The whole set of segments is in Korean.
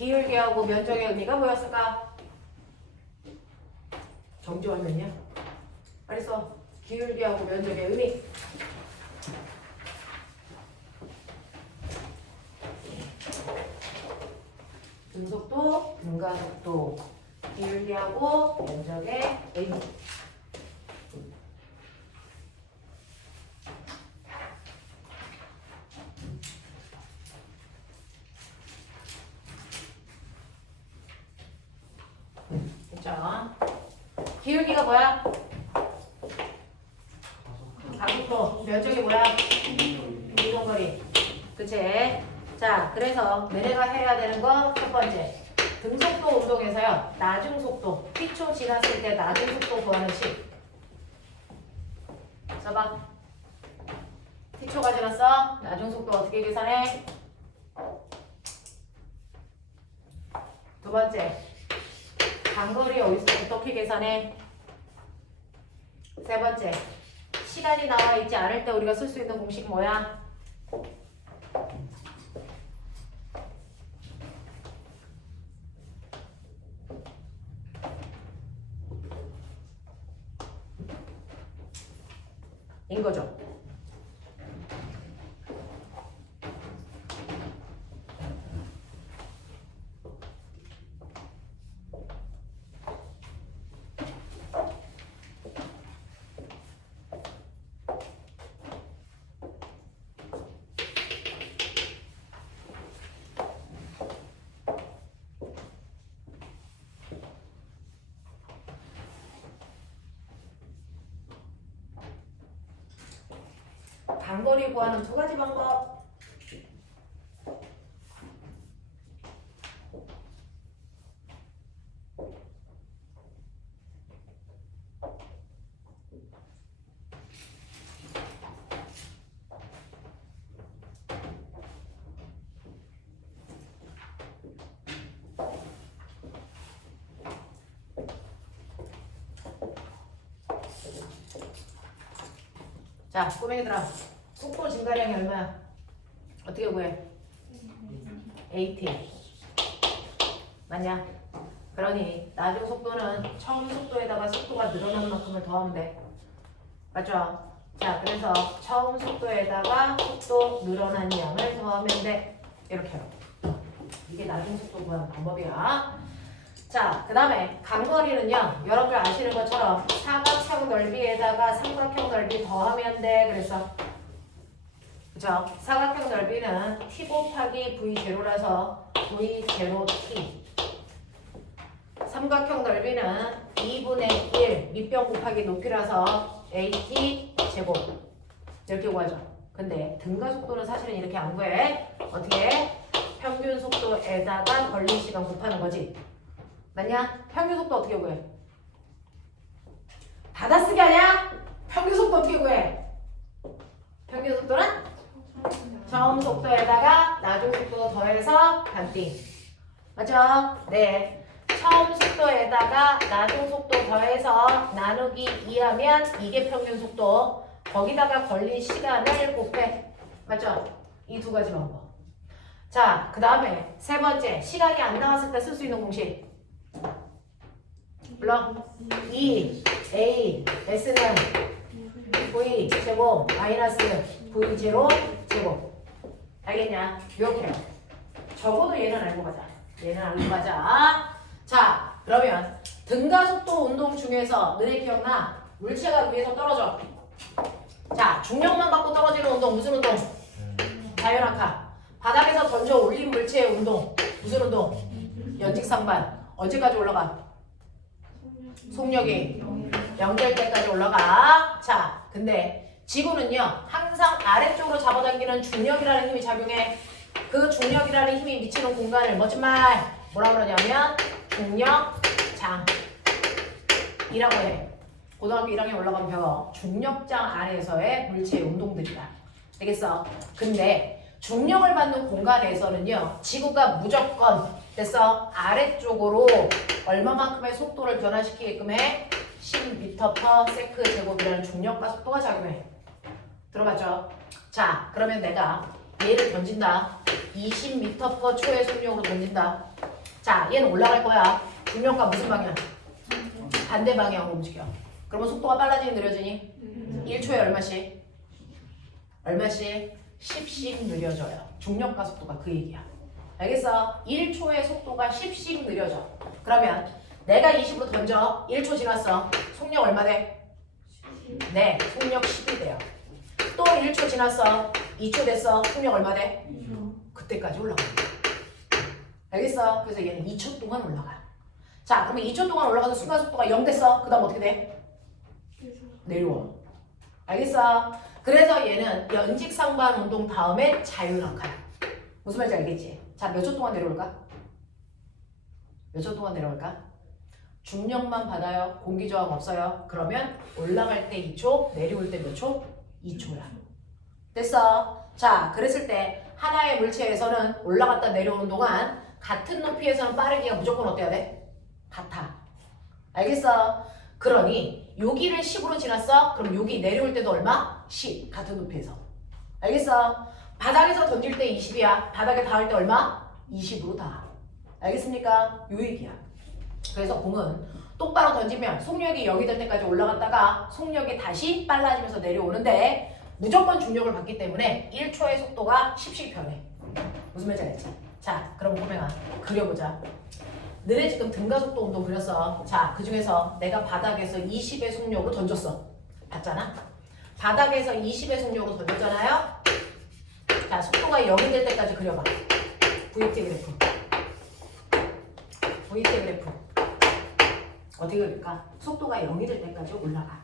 기울기하고 면적의 의미가 뭐였을까? 정지하면요. 빨리 써. 기울기하고 면적의 의미. 등속도, 등가속도, 기울기하고 면적의 의미. 자, 기울기가 뭐야? 가속도, 면적이 뭐야? 이동거리. 그치? 자, 그래서 너네가 해야 되는 거 첫 번째. 등속도 운동에서요. 나중속도. T초 지났을 때 나중속도 구하는 식. 써봐. T초가 지났어? 나중속도 어떻게 계산해? 두 번째. 단거리 어떻게 계산해? 세 번째. 시간이 나와 있지 않을 때 우리가 쓸 수 있는 공식 뭐야? 인 거죠. 단거리 구하는 두 가지 방법. 자, 꼬맹이들아. 속도 증가량이 얼마야? 어떻게 구해? AT. 맞냐? 그러니 나중 속도는 처음 속도에다가 속도가 늘어난 만큼을 더하면 돼. 맞죠? 자, 그래서 처음 속도에다가 속도 늘어난 양을 더하면 돼. 이렇게 해요. 이게 나중 속도 구하는 방법이야. 자, 그 다음에 간거리는요. 여러분들 아시는 것처럼 사각형 넓이에다가 삼각형 넓이 더하면 돼. 그래서 그죠? 사각형 넓이는 t 곱하기 v0라서 v0t. 삼각형 넓이는 2분의 1 밑변 곱하기 높이라서 at 제곱. 이렇게 구하죠. 근데 등가 속도는 사실은 이렇게 안 구해. 어떻게 해? 평균 속도에다가 걸린 시간 곱하는 거지. 맞냐? 평균 속도 어떻게 구해? 받아쓰기 아니야? 평균 속도 어떻게 구해? 평균 속도는? 처음 속도에다가 나중 속도 더해서 반띵. 맞죠? 네. 처음 속도에다가 나중 속도 더해서 나누기 2하면 이게 평균 속도. 거기다가 걸린 시간을 곱해. 맞죠? 이 두 가지 방법. 자, 그 다음에 세 번째. 시간이 안 나왔을 때 쓸 수 있는 공식. 물론 E, A, S는 V 제곱 마이너스 V0 제곱. 알겠냐? 이렇게 해요. 적어도 얘는 알고 가자. 얘는 알고 가자. 자, 그러면 등가속도 운동 중에서 너네 기억나? 물체가 위에서 떨어져. 자, 중력만 받고 떨어지는 운동 무슨 운동? 자연학화. 바닥에서 던져 올린 물체의 운동 무슨 운동? 연직상반. 언제까지 올라가? 속력이 연결 때까지 올라가. 자, 근데 지구는요 항상 아래쪽으로 잡아당기는 중력이라는 힘이 작용해. 그 중력이라는 힘이 미치는 공간을 멋진 말 뭐라 그러냐면 중력장이라고 해. 고등학교 1학년 올라가면 배워. 중력장 안에서의 물체의 운동들이다. 되겠어? 근데 중력을 받는 공간에서는요 지구가 무조건 됐어? 아래쪽으로 얼마만큼의 속도를 변화시키게끔 해? 10m/s 제곱이라는 중력과 속도가 작용해. 들어봤죠? 자, 그러면 내가 얘를 던진다. 20m/초의 속력으로 던진다. 자, 얘는 올라갈 거야. 중력과 무슨 방향? 반대 방향으로 움직여. 그러면 속도가 빨라지니 느려지니? 1초에 얼마씩? 얼마씩? 10씩 느려져요. 중력과 속도가 그 얘기야. 알겠어? 1초의 속도가 10씩 느려져. 그러면 내가 20으로 던져. 1초 지났어. 속력 얼마 돼? 네, 속력 10이 돼요. 또 1초 지났어. 2초 됐어. 속력 얼마 돼? 그때까지 올라가. 알겠어? 그래서 얘는 2초 동안 올라가. 자, 그러면 2초 동안 올라가서 순간 속도가 0 됐어. 그 다음 어떻게 돼? 내려와. 알겠어? 그래서 얘는 연직상반 운동 다음에 자유낙하야. 무슨 말인지 알겠지? 자, 몇 초 동안 내려올까? 몇 초 동안 내려올까? 중력만 받아요. 공기 저항 없어요. 그러면 올라갈 때 2초, 내려올 때 몇 초? 2초야. 됐어? 자, 그랬을 때 하나의 물체에서는 올라갔다 내려오는 동안 같은 높이에서는 빠르기가 무조건 어때야 돼? 같아. 알겠어? 그러니 여기를 10으로 지났어? 그럼 여기 내려올 때도 얼마? 10. 같은 높이에서. 알겠어? 바닥에서 던질 때 20이야. 바닥에 닿을 때 얼마? 20으로 닿아. 알겠습니까? 요 얘기야. 그래서 공은 똑바로 던지면 속력이 0이 될 때까지 올라갔다가 속력이 다시 빨라지면서 내려오는데 무조건 중력을 받기 때문에 1초의 속도가 10씩 변해. 무슨 말인지 알겠지? 자, 그럼 보면 그려보자. 너네 지금 등가속도 운동 그렸어. 자, 그 중에서 내가 바닥에서 20의 속력으로 던졌어. 봤잖아? 바닥에서 20의 속력으로 던졌잖아요? 자, 속도가 0이 될 때까지 그려봐. VT 그래프. VT 그래프. 어떻게 그릴까? 속도가 0이 될 때까지 올라가.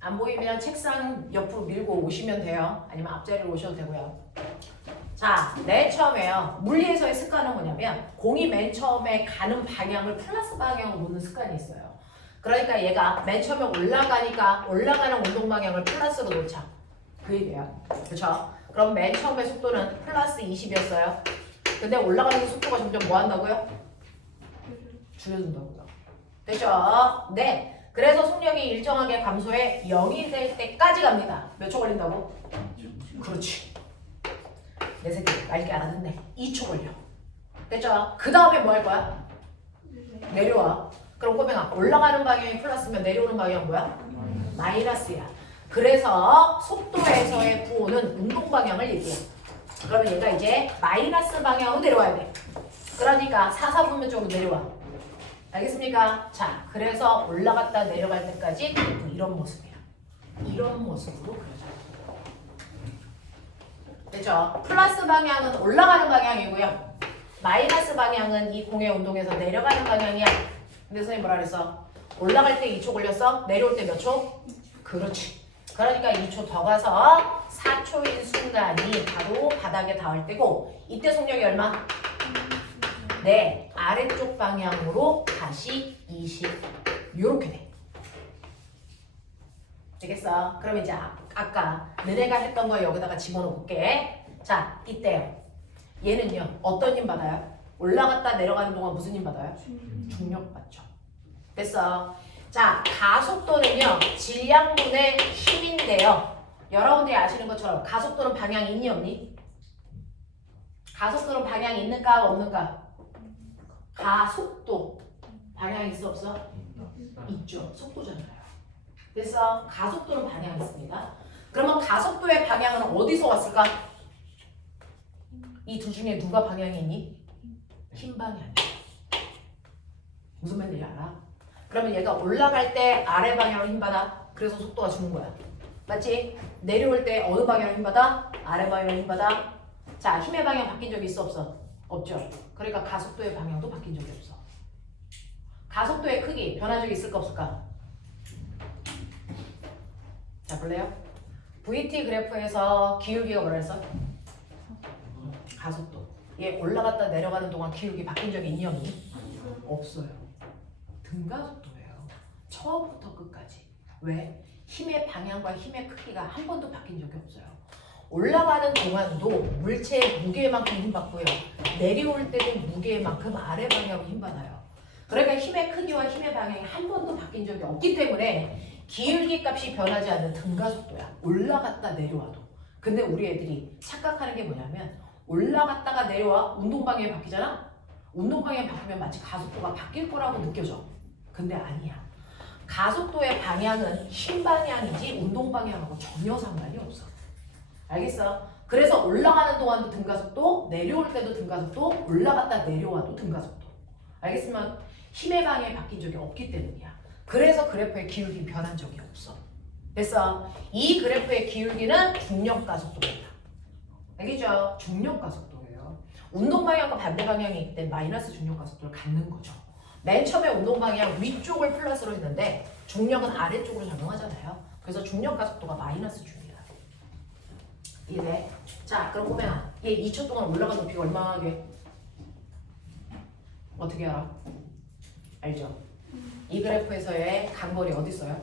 안 보이면 책상 옆으로 밀고 오시면 돼요. 아니면 앞자리로 오셔도 되고요. 자, 맨 처음에요. 물리에서의 습관은 뭐냐면 공이 맨 처음에 가는 방향을 플러스 방향으로 놓는 습관이 있어요. 그러니까 얘가 맨 처음에 올라가니까 올라가는 운동 방향을 플러스로 놓자. 그 얘기예요. 그렇죠? 그럼 맨 처음에 속도는 플러스 20이었어요. 근데 올라가는 속도가 점점 뭐 한다고요? 줄여준다고요. 됐죠? 네. 그래서 속력이 일정하게 감소해 0이 될 때까지 갑니다. 몇 초 걸린다고? 그렇지. 내 새끼 말게 알아듣네. 2초 걸려. 됐죠? 그 다음에 뭐 할 거야? 내려와. 그럼 꼬맹아 올라가는 방향이 플러스면 내려오는 방향은 뭐야? 마이너스야. 그래서 속도에서의 부호는 운동 방향을 얘기해. 그러면 얘가 이제 마이너스 방향으로 내려와야 돼. 그러니까 사사분면 쪽으로 내려와. 알겠습니까? 자, 그래서 올라갔다 내려갈 때까지 이런 모습이야. 이런 모습으로 그려져. 됐죠? 플러스 방향은 올라가는 방향이고요. 마이너스 방향은 이 공의 운동에서 내려가는 방향이야. 근데 선생님 뭐라 그랬어? 올라갈 때 2초 걸렸어? 내려올 때 몇 초? 그렇지. 그러니까 2초 더 가서 4초인 순간이 바로 바닥에 닿을 때고 이때 속력이 얼마? 네, 아래쪽 방향으로 다시 20 요렇게 돼. 되겠어? 그럼 이제 아까 너네가 했던 거 여기다가 집어넣을게. 자, 이때요. 얘는요 어떤 힘 받아요? 올라갔다 내려가는 동안 무슨 힘 받아요? 중력 받죠. 됐어? 자, 가속도는요 질량분의 힘인데요. 여러분들이 아시는 것처럼 가속도는 방향이 있니 없니? 가속도는 방향이 있는가 없는가? 가속도 방향이 있어 없어? 있죠. 속도잖아요. 됐어? 가속도는 방향이 있습니다. 그러면 가속도의 방향은 어디서 왔을까? 이 둘 중에 누가 방향이 있니? 힘 방향이야. 무슨 말인지 알아? 그러면 얘가 올라갈 때 아래 방향으로 힘받아. 그래서 속도가 주는 거야. 맞지? 내려올 때 어느 방향으로 힘받아? 아래 방향으로 힘받아. 자, 힘의 방향 바뀐 적이 있어 없어? 없죠. 그러니까 가속도의 방향도 바뀐 적이 없어. 가속도의 크기 변한 적이 있을까 없을까? 자, 볼래요? VT 그래프에서 기울기가 뭐라 했어? 가속도. 얘 올라갔다 내려가는 동안 기울기 바뀐 적이 있니 없니? 없어요. 등가속도예요. 처음부터 끝까지. 왜? 힘의 방향과 힘의 크기가 한 번도 바뀐 적이 없어요. 올라가는 동안도 물체의 무게만큼 힘받고요. 내려올 때도 무게만큼 아래 방향으로 힘받아요. 그러니까 힘의 크기와 힘의 방향이 한 번도 바뀐 적이 없기 때문에 기울기 값이 변하지 않는 등가속도야. 올라갔다 내려와도. 근데 우리 애들이 착각하는 게 뭐냐면 올라갔다가 내려와 운동방향이 바뀌잖아? 운동방향이 바뀌면 마치 가속도가 바뀔 거라고 느껴져. 근데 아니야. 가속도의 방향은 힘 방향이지 운동 방향하고 전혀 상관이 없어. 알겠어? 그래서 올라가는 동안도 등가속도, 내려올 때도 등가속도, 올라갔다 내려와도 등가속도. 알겠으면 힘의 방향이 바뀐 적이 없기 때문이야. 그래서 그래프의 기울기 변한 적이 없어. 됐어? 이 그래프의 기울기는 중력 가속도입니다. 알겠죠? 중력 가속도예요. 운동 방향과 반대 방향이 있을 때 마이너스 중력 가속도를 갖는 거죠. 맨 처음에 운동 방향 위쪽을 플러스로 했는데 중력은 아래쪽으로 작용하잖아요. 그래서 중력 가속도가 마이너스 중이야. 이해? 자, 그럼 보면 얘 2초 동안 올라간 높이가 얼마게? 어떻게 알아? 알죠? 이 그래프에서의 간거리 어디 있어요?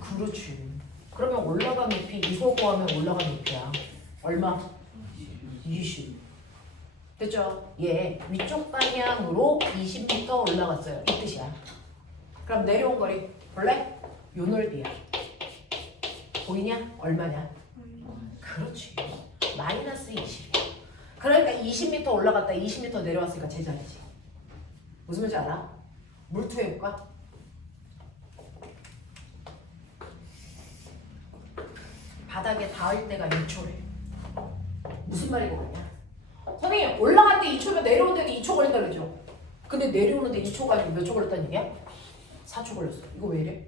그렇지. 그러면 올라간 높이 이거 구하면 올라간 높이야. 얼마? 20. 됐죠? 얘 위쪽 방향으로 20m 올라갔어요. 이 뜻이야. 그럼 내려온 거리 볼래? 요 넓이야. 보이냐? 얼마냐? 그렇지. 마이너스 20. 그러니까 20m 올라갔다 20m 내려왔으니까 제자리지. 무슨 말인지 알아? 물투해볼까? 바닥에 닿을 때가 2초래. 무슨 말인 것 같냐? 선생님 올라갈 때 2초면 내려올 때도 2초 걸린다 그러죠? 근데 내려오는데 2초가 아니고 몇 초 걸렸다는 얘기야? 4초 걸렸어. 이거 왜 이래?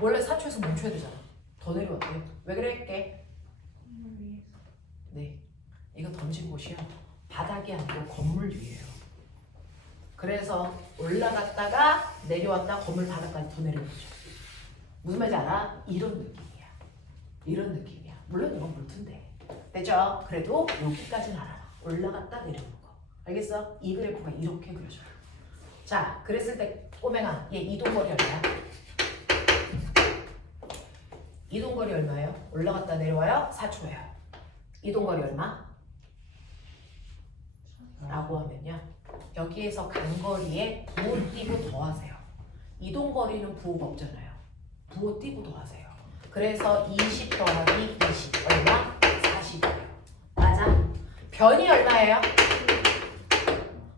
원래 4초에서 멈춰야 되잖아. 더 내려왔대. 왜 그럴게? 네, 이거 던진 곳이요. 바닥이 아니고 건물 위에요. 그래서 올라갔다가 내려왔다 건물 바닥까지 더 내려오죠. 무슨 말인지 알아? 이런 느낌이야. 이런 느낌이야. 물론 이건 물투인데. 됐죠? 그래도 여기까지는 알아. 올라갔다 내려오는 거. 알겠어? 이 그래프가 이렇게 그려져요. 자, 그랬을 때 꼬맹아, 얘 이동거리 얼마야? 이동거리 얼마예요? 올라갔다 내려와요? 4초예요. 이동거리 얼마? 라고 하면요. 여기에서 간거리에 부호 띄고 더하세요. 이동거리는 부호가 없잖아요. 부호 띄고 더하세요. 그래서 20 더하기 20 얼마? 40이에요. 맞아? 변이 얼마예요?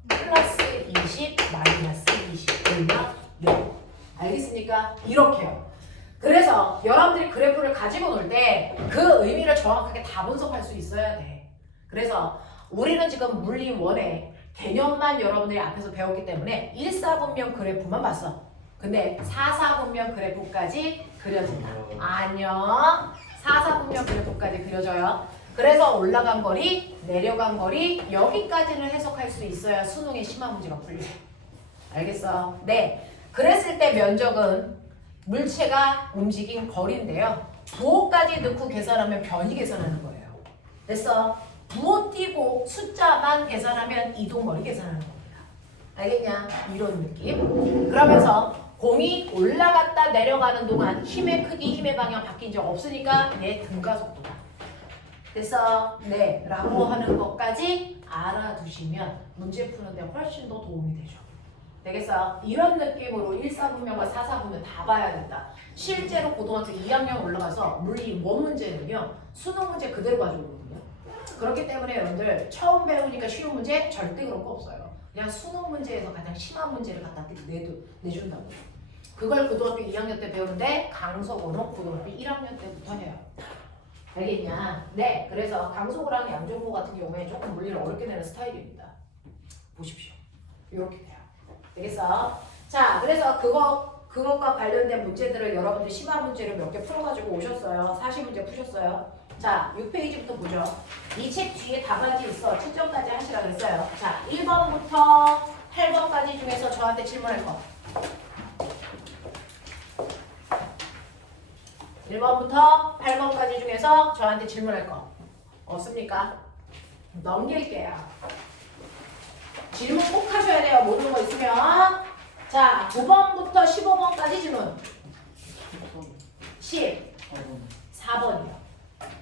플러스 20 마이너스 20 얼마? 0. 알겠습니까? 이렇게요. 그래서 여러분들이 그래프를 가지고 놀 때 그 의미를 정확하게 다 분석할 수 있어야 돼. 그래서 우리는 지금 물리 1의 개념만 여러분들이 앞에서 배웠기 때문에 1사분면 그래프만 봤어. 근데 4사분면 그래프까지 그려진다. 안녕. 4사분면 그래프까지 그려져요. 그래서 올라간 거리, 내려간 거리 여기까지는 해석할 수 있어야 수능의 심화 문제가 풀려요. 알겠어? 네. 그랬을 때 면적은 물체가 움직인 거리인데요. 부호까지 넣고 계산하면 변이 계산하는 거예요. 됐어? 부호 띄고 숫자만 계산하면 이동거리 계산하는 겁니다. 알겠냐? 이런 느낌. 그러면서 공이 올라갔다 내려가는 동안 힘의 크기, 힘의 방향 바뀐 적 없으니까 얘 등가속도다. 됐어? 네. 라고 하는 것까지 알아두시면 문제 푸는데 훨씬 더 도움이 되죠. 되겠어? 이런 느낌으로 1사분면과 4사분면 다 봐야 된다. 실제로 고등학교 2학년 올라가서 물리 1 문제는요. 수능 문제 그대로 가져오거든요. 그렇기 때문에 여러분들 처음 배우니까 쉬운 문제 절대 그런 거 없어요. 그냥 수능 문제에서 가장 심한 문제를 갖다 내준다고. 그걸 고등학교 2학년 때 배우는데 강서고는 고등학교 1학년 때부터 해요. 알겠냐? 네. 그래서 강서고랑 양정고 같은 경우에 조금 물리를 어렵게 내는 스타일입니다. 보십시오. 이렇게 돼요. 되겠어? 자, 그래서 그것과 관련된 문제들을 여러분들 심화 문제를 몇 개 풀어가지고 오셨어요. 40문제 푸셨어요. 자, 6페이지부터 보죠. 이 책 뒤에 답안지 있어. 채점까지 하시라 그랬어요. 자, 1번부터 8번까지 중에서 저한테 질문할 거. 1번부터 8번까지 중에서 저한테 질문할 거. 없습니까? 넘길게요. 질문 꼭 하셔야 돼요. 모르는 거 있으면. 자, 9번부터 15번까지 질문. 14번이요.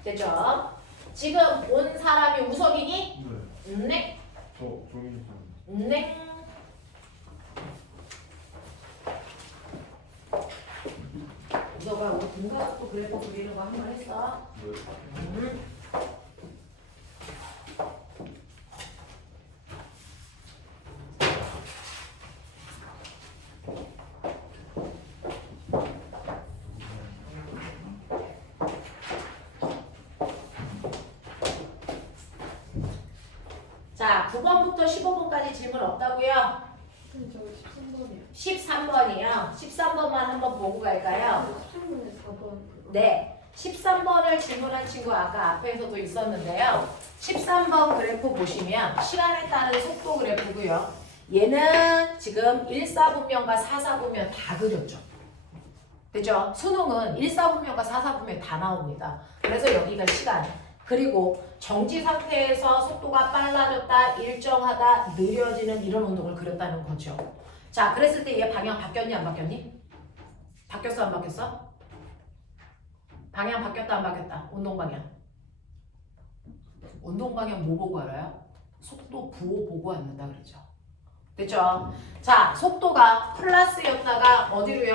됐죠? 지금 온 사람이 우석이니? 네. 저 종이 네. 뭐야, 우리 등가속도 그래프 그리는 거 한 번 했어? 자, 9번부터 15번까지 질문 없다고요? 저기 13번이요. 13번이요. 13번만 한번 보고 갈까요? 13번에 4번. 네. 13번을 질문한 친구 아까 앞에서도 있었는데요. 13번 그래프 보시면 시간에 따른 속도 그래프고요. 얘는 지금 1사분면과 4사분면 다 그렸죠. 그죠? 수능은 1사분면과 4사분면 다 나옵니다. 그래서 여기가 시간. 그리고 정지 상태에서 속도가 빨라졌다, 일정하다, 느려지는 이런 운동을 그렸다는 거죠. 자, 그랬을 때 얘 방향 바뀌었니 안 바뀌었니? 바뀌었어 안 바뀌었어? 방향 바뀌었다 안 바뀌었다? 운동 방향. 운동 방향 뭐 보고 알아요? 속도 부호 보고 앉는다 그랬죠. 됐죠? 자, 속도가 플러스였다가 어디로요?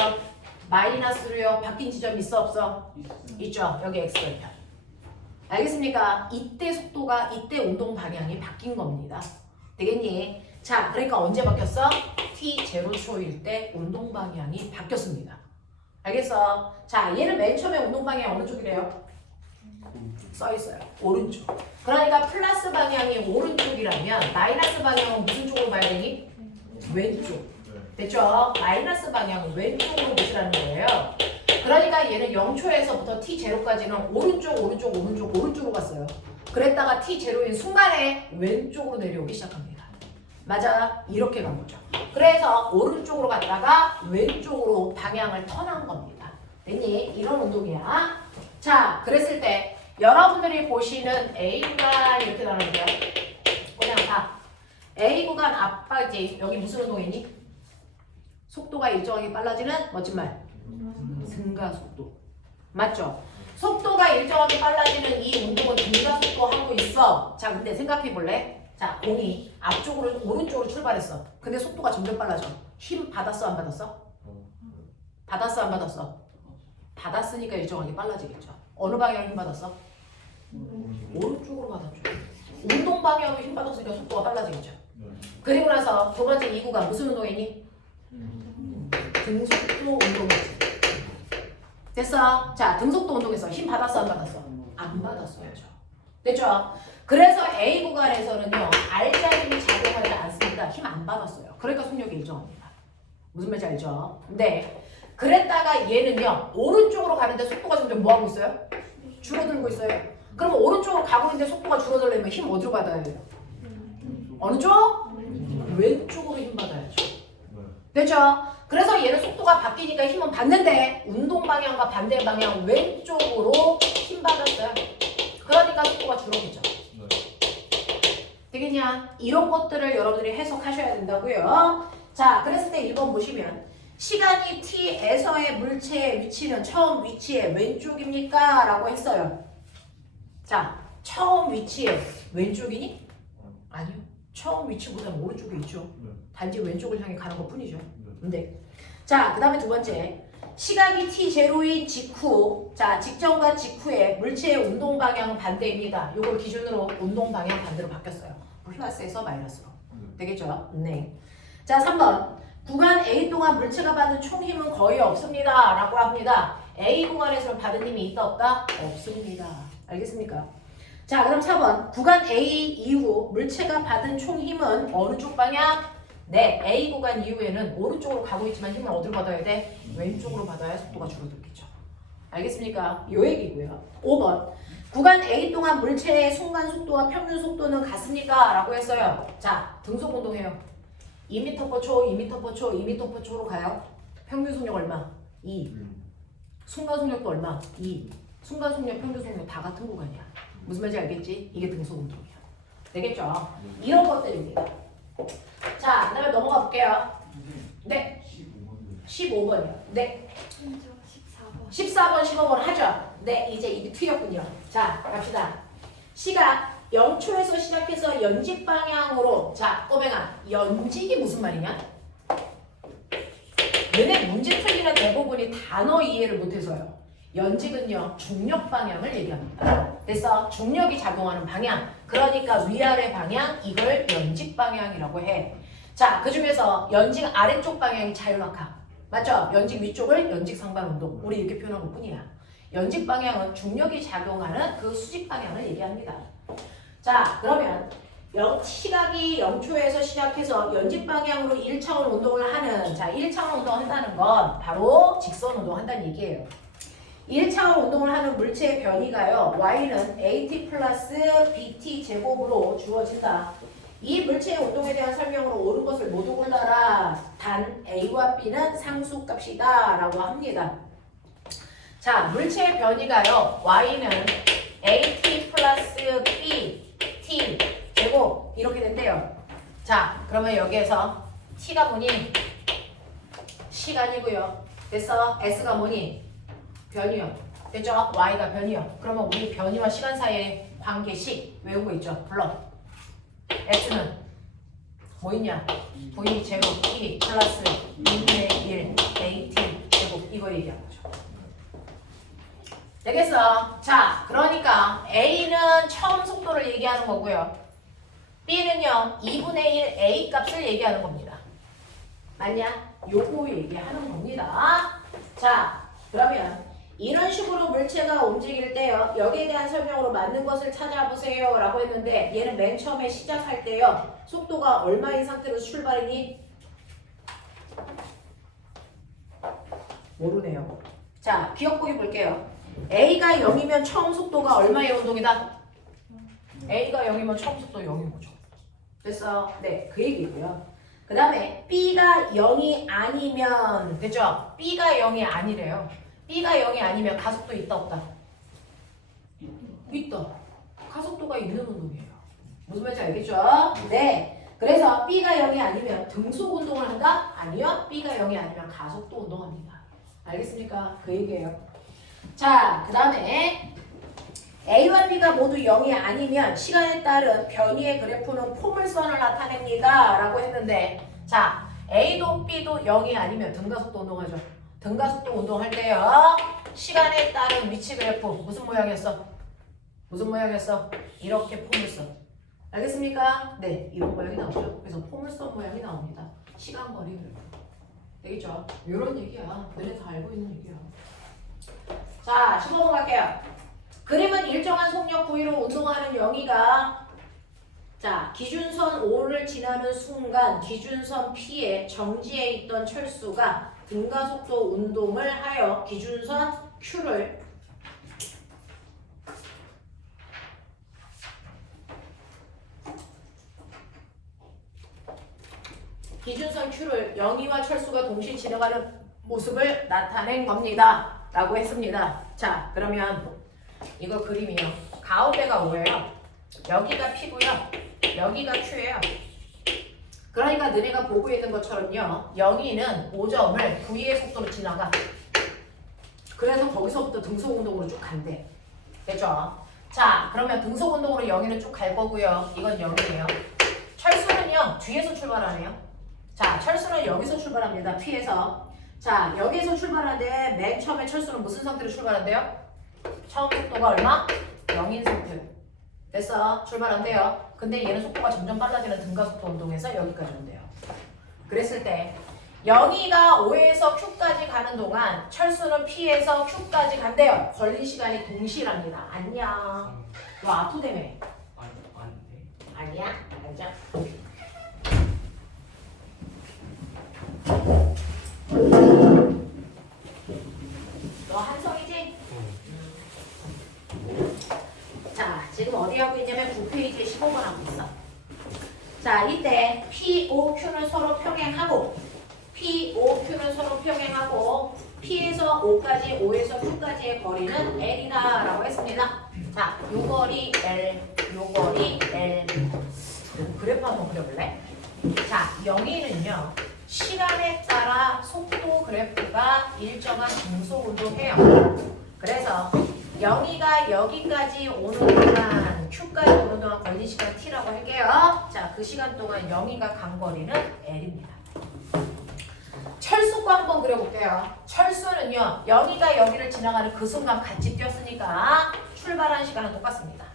마이너스로요? 바뀐 지점 있어 없어? 있죠. 여기 X절편. 알겠습니까? 이때 속도가 이때 운동 방향이 바뀐 겁니다. 되겠니? 자, 그러니까 언제 바뀌었어? t0초일 때 운동 방향이 바뀌었습니다. 알겠어? 자, 얘는 맨 처음에 운동 방향이 어느 쪽이래요? 써 있어요. 오른쪽. 그러니까 플러스 방향이 오른쪽이라면 마이너스 방향은 무슨 쪽으로 봐야 되니? 왼쪽. 됐죠? 마이너스 방향은 왼쪽으로 보시라는 거예요. 그러니까 얘는 0초에서부터 t0까지는 오른쪽으로 갔어요. 그랬다가 t0인 순간에 왼쪽으로 내려오기 시작합니다. 맞아? 이렇게 간 거죠. 그래서 오른쪽으로 갔다가 왼쪽으로 방향을 턴한 겁니다. 됐니? 이런 운동이야. 자, 그랬을 때 여러분들이 보시는 A 구간 이렇게 나누는데요. 그냥 봐. A 구간 앞바지 여기 무슨 운동이니? 속도가 일정하게 빨라지는 멋진 말. 등가 속도. 맞죠? 속도가 일정하게 빨라지는 이 운동은 등가 속도 하고 있어. 자, 근데 생각해 볼래? 자, 공이 앞쪽으로 오른쪽으로 출발했어. 근데 속도가 점점 빨라져. 힘 받았어 안 받았어? 받았어 안 받았어? 받았으니까 일정하게 빨라지겠죠. 어느 방향 힘 받았어? 오른쪽으로 받았죠. 운동 방향으로 힘 받았으니까 속도가 빨라지겠죠. 그리고 나서 두 번째 이 구간 무슨 운동이니? 등속도 운동이지. 됐어? 자, 등속도 운동에서 힘 받았어 안 받았어? 안 받았어야죠. 됐죠? 그래서 A 구간에서는요, R자림이 작용하지 않습니다. 힘 안 받았어요. 그러니까 속력이 일정합니다. 무슨 말인지 알죠? 네. 그랬다가 얘는요, 오른쪽으로 가는데 속도가 점점 뭐 하고 있어요? 줄어들고 있어요. 그러면 오른쪽으로 가고 있는데 속도가 줄어들려면 힘 어디로 받아야 돼요? 어느 쪽? 왼쪽으로 힘 받아야죠. 됐죠? 그래서 얘는 속도가 바뀌니까 힘은 받는데 운동 방향과 반대 방향 왼쪽으로 힘 받았어요. 그러니까 속도가 줄어들죠. 되겠냐? 이런 것들을 여러분들이 해석하셔야 된다고요. 자, 그랬을 때 1번 보시면 시간이 t에서의 물체의 위치는 처음 위치의 왼쪽입니까? 라고 했어요. 자, 처음 위치의 왼쪽이니? 아니요. 처음 위치보다는 오른쪽에 있죠. 단지 왼쪽을 향해 가는 것 뿐이죠. 근데 자, 그 다음에 두 번째 시각이 t0인 직후, 자, 직전과 직후에 물체의 운동 방향은 반대입니다. 이걸 기준으로 운동 방향 반대로 바뀌었어요. 플러스에서 마이너스로. 되겠죠? 네. 자, 3번 구간 A 동안 물체가 받은 총 힘은 거의 없습니다. 라고 합니다. A 구간에서 받은 힘이 있다 없다? 없습니다. 알겠습니까? 자, 그 다음 4번 구간 A 이후 물체가 받은 총 힘은 어느 쪽 방향? 네, A 구간 이후에는 오른쪽으로 가고 있지만 힘을 어디로 받아야 돼? 왼쪽으로 받아야 속도가 줄어들겠죠. 알겠습니까? 요 얘기고요. 5번 구간 A 동안 물체의 순간 속도와 평균 속도는 같습니까? 라고 했어요. 자, 등속 운동해요. 2m/초, 2m/초, 2m/초로 가요. 평균 속력 얼마? 2. 순간 속력도 얼마? 2. 순간 속력, 평균 속력 다 같은 구간이야. 무슨 말인지 알겠지? 이게 등속 운동이야. 되겠죠? 이런 것들입니다. 자, 그 다음에 넘어가 볼게요. 네. 15번이요. 네. 14번, 15번 하죠? 네, 이제 입이 트였군요. 자, 갑시다. 시각 0초에서 시작해서 연직 방향으로. 자, 꼬맹아, 연직이 무슨 말이냐? 얘네 문제 풀이는 대부분이 여러분이 단어 이해를 못해서요. 연직은요 중력 방향을 얘기합니다. 그래서 중력이 작용하는 방향, 그러니까 위아래 방향, 이걸 연직 방향이라고 해. 자, 그 중에서 연직 아래쪽 방향이 자율낙하, 맞죠? 연직 위쪽을 연직 상반 운동, 우리 이렇게 표현한 것뿐이야. 연직 방향은 중력이 작용하는 그 수직 방향을 얘기합니다. 자, 그러면 시각이 0초에서 시작해서 연직 방향으로 1차원 운동을 하는, 자, 1차원 운동을 한다는 건 바로 직선 운동을 한다는 얘기예요. 1차원 운동을 하는 물체의 변이가요, y는 at 플러스 bt 제곱으로 주어진다. 이 물체의 운동에 대한 설명으로 옳은 것을 모두 골라라. 단 a와 b는 상수값이다 라고 합니다. 자, 물체의 변이가요, y는 at 플러스 bt 제곱 이렇게 된대요. 자, 그러면 여기에서 t가 뭐니? 시간이고요. 됐어? s가 뭐니? 변이요. 됐죠? y가 변이요. 그러면 우리 변이와 시간 사이의 관계식 외운 거 있죠? 불러. s는 뭐 있냐? v 제곱 t 플러스 2분의 1 at 제곱 이거 얘기한 거죠. 되겠어? 자, 그러니까 a는 처음 속도를 얘기하는 거고요. b는요 2분의 1 a 값을 얘기하는 겁니다. 맞냐? 요거 얘기하는 겁니다. 자, 그러면 이런 식으로 물체가 움직일 때요, 여기에 대한 설명으로 맞는 것을 찾아보세요 라고 했는데, 얘는 맨 처음에 시작할 때요, 속도가 얼마인 상태로 출발이니? 모르네요. 자, 기억보기 볼게요. A가 0이면 처음 속도가 얼마의 운동이다? A가 0이면 처음 속도 0인 거죠. 됐어? 네, 그 얘기고요. 그 다음에 B가 0이 아니면, 됐죠? B가 0이 아니래요. B가 0이 아니면 가속도 있다 없다? 있다. 가속도가 있는 운동이에요. 무슨 말인지 알겠죠? 네. 그래서 B가 0이 아니면 등속 운동을 한다? 아니요. B가 0이 아니면 가속도 운동합니다. 알겠습니까? 그 얘기예요. 자, 그 다음에 A와 B가 모두 0이 아니면 시간에 따른 변이의 그래프는 포물선을 나타냅니다 라고 했는데, 자, A도 B도 0이 아니면 등가속도 운동하죠. 등가속도 운동할 때요, 시간에 따른 위치 그래프 무슨 모양이었어? 무슨 모양이었어? 이렇게 포물선. 알겠습니까? 네, 이런 모양이 나오죠. 그래서 포물선 모양이 나옵니다. 시간 거리 그래프. 되겠죠? 이런 얘기야. 너네 다 알고 있는 얘기야. 자, 15번 갈게요. 그림은 일정한 속력 부위로 운동하는 영희가, 자, 기준선 O를 지나는 순간 기준선 P에 정지해 있던 철수가 등가속도 운동을 하여 기준선 Q를 영희와 철수가 동시에 지나가는 모습을 나타낸 겁니다 라고 했습니다. 자, 그러면 이거 그림이요, 가운데가 O예요, 여기가 P고요, 여기가 Q예요. 그러니까 너네가 보고 있는 것처럼요, 영희는 5점을 V의 속도로 지나가. 그래서 거기서부터 등속운동으로 쭉 간대. 됐죠? 자, 그러면 등속운동으로 영희는 쭉 갈 거고요. 이건 0이에요. 철수는요, 뒤에서 출발하네요. 자, 철수는 여기서 출발합니다. P에서. 자, 여기에서 출발하는데 맨 처음에 철수는 무슨 상태로 출발한대요? 처음 속도가 얼마? 0인 상태. 됐어? 출발한대요. 근데 얘는 속도가 점점 빨라지는 등가속도 운동에서 여기까지 온대요. 그랬을 때 영희가 O에서 Q까지 가는 동안 철수는 P에서 Q까지 간대요. 걸린 시간이 동시랍니다. 안녕. 너 아프다며? 아닌데. 아니야? 알자. 너 한성이지? 자, 지금 어디 하고 있냐면 9페이지에 15번 하고 있어. 자, 이때 POQ는 서로 평행하고 P에서 O까지, O에서 Q까지의 거리는 L이다 라고 했습니다. 자, 요 거리 L, 요 거리 L. 그래프 한번 그려볼래? 자, 영희는요, 시간에 따라 속도 그래프가 일정한 등속 운동해요. 그래서 영희가 여기까지 오는 동안, Q까지 오는 동안 걸린 시간 T라고 할게요. 자, 그 시간 동안 영희가 간 거리는 L입니다. 철수과 한번 그려볼게요. 철수는요, 여기가 여기를 지나가는 그 순간 같이 뛰었으니까 출발하는 시간은 똑같습니다.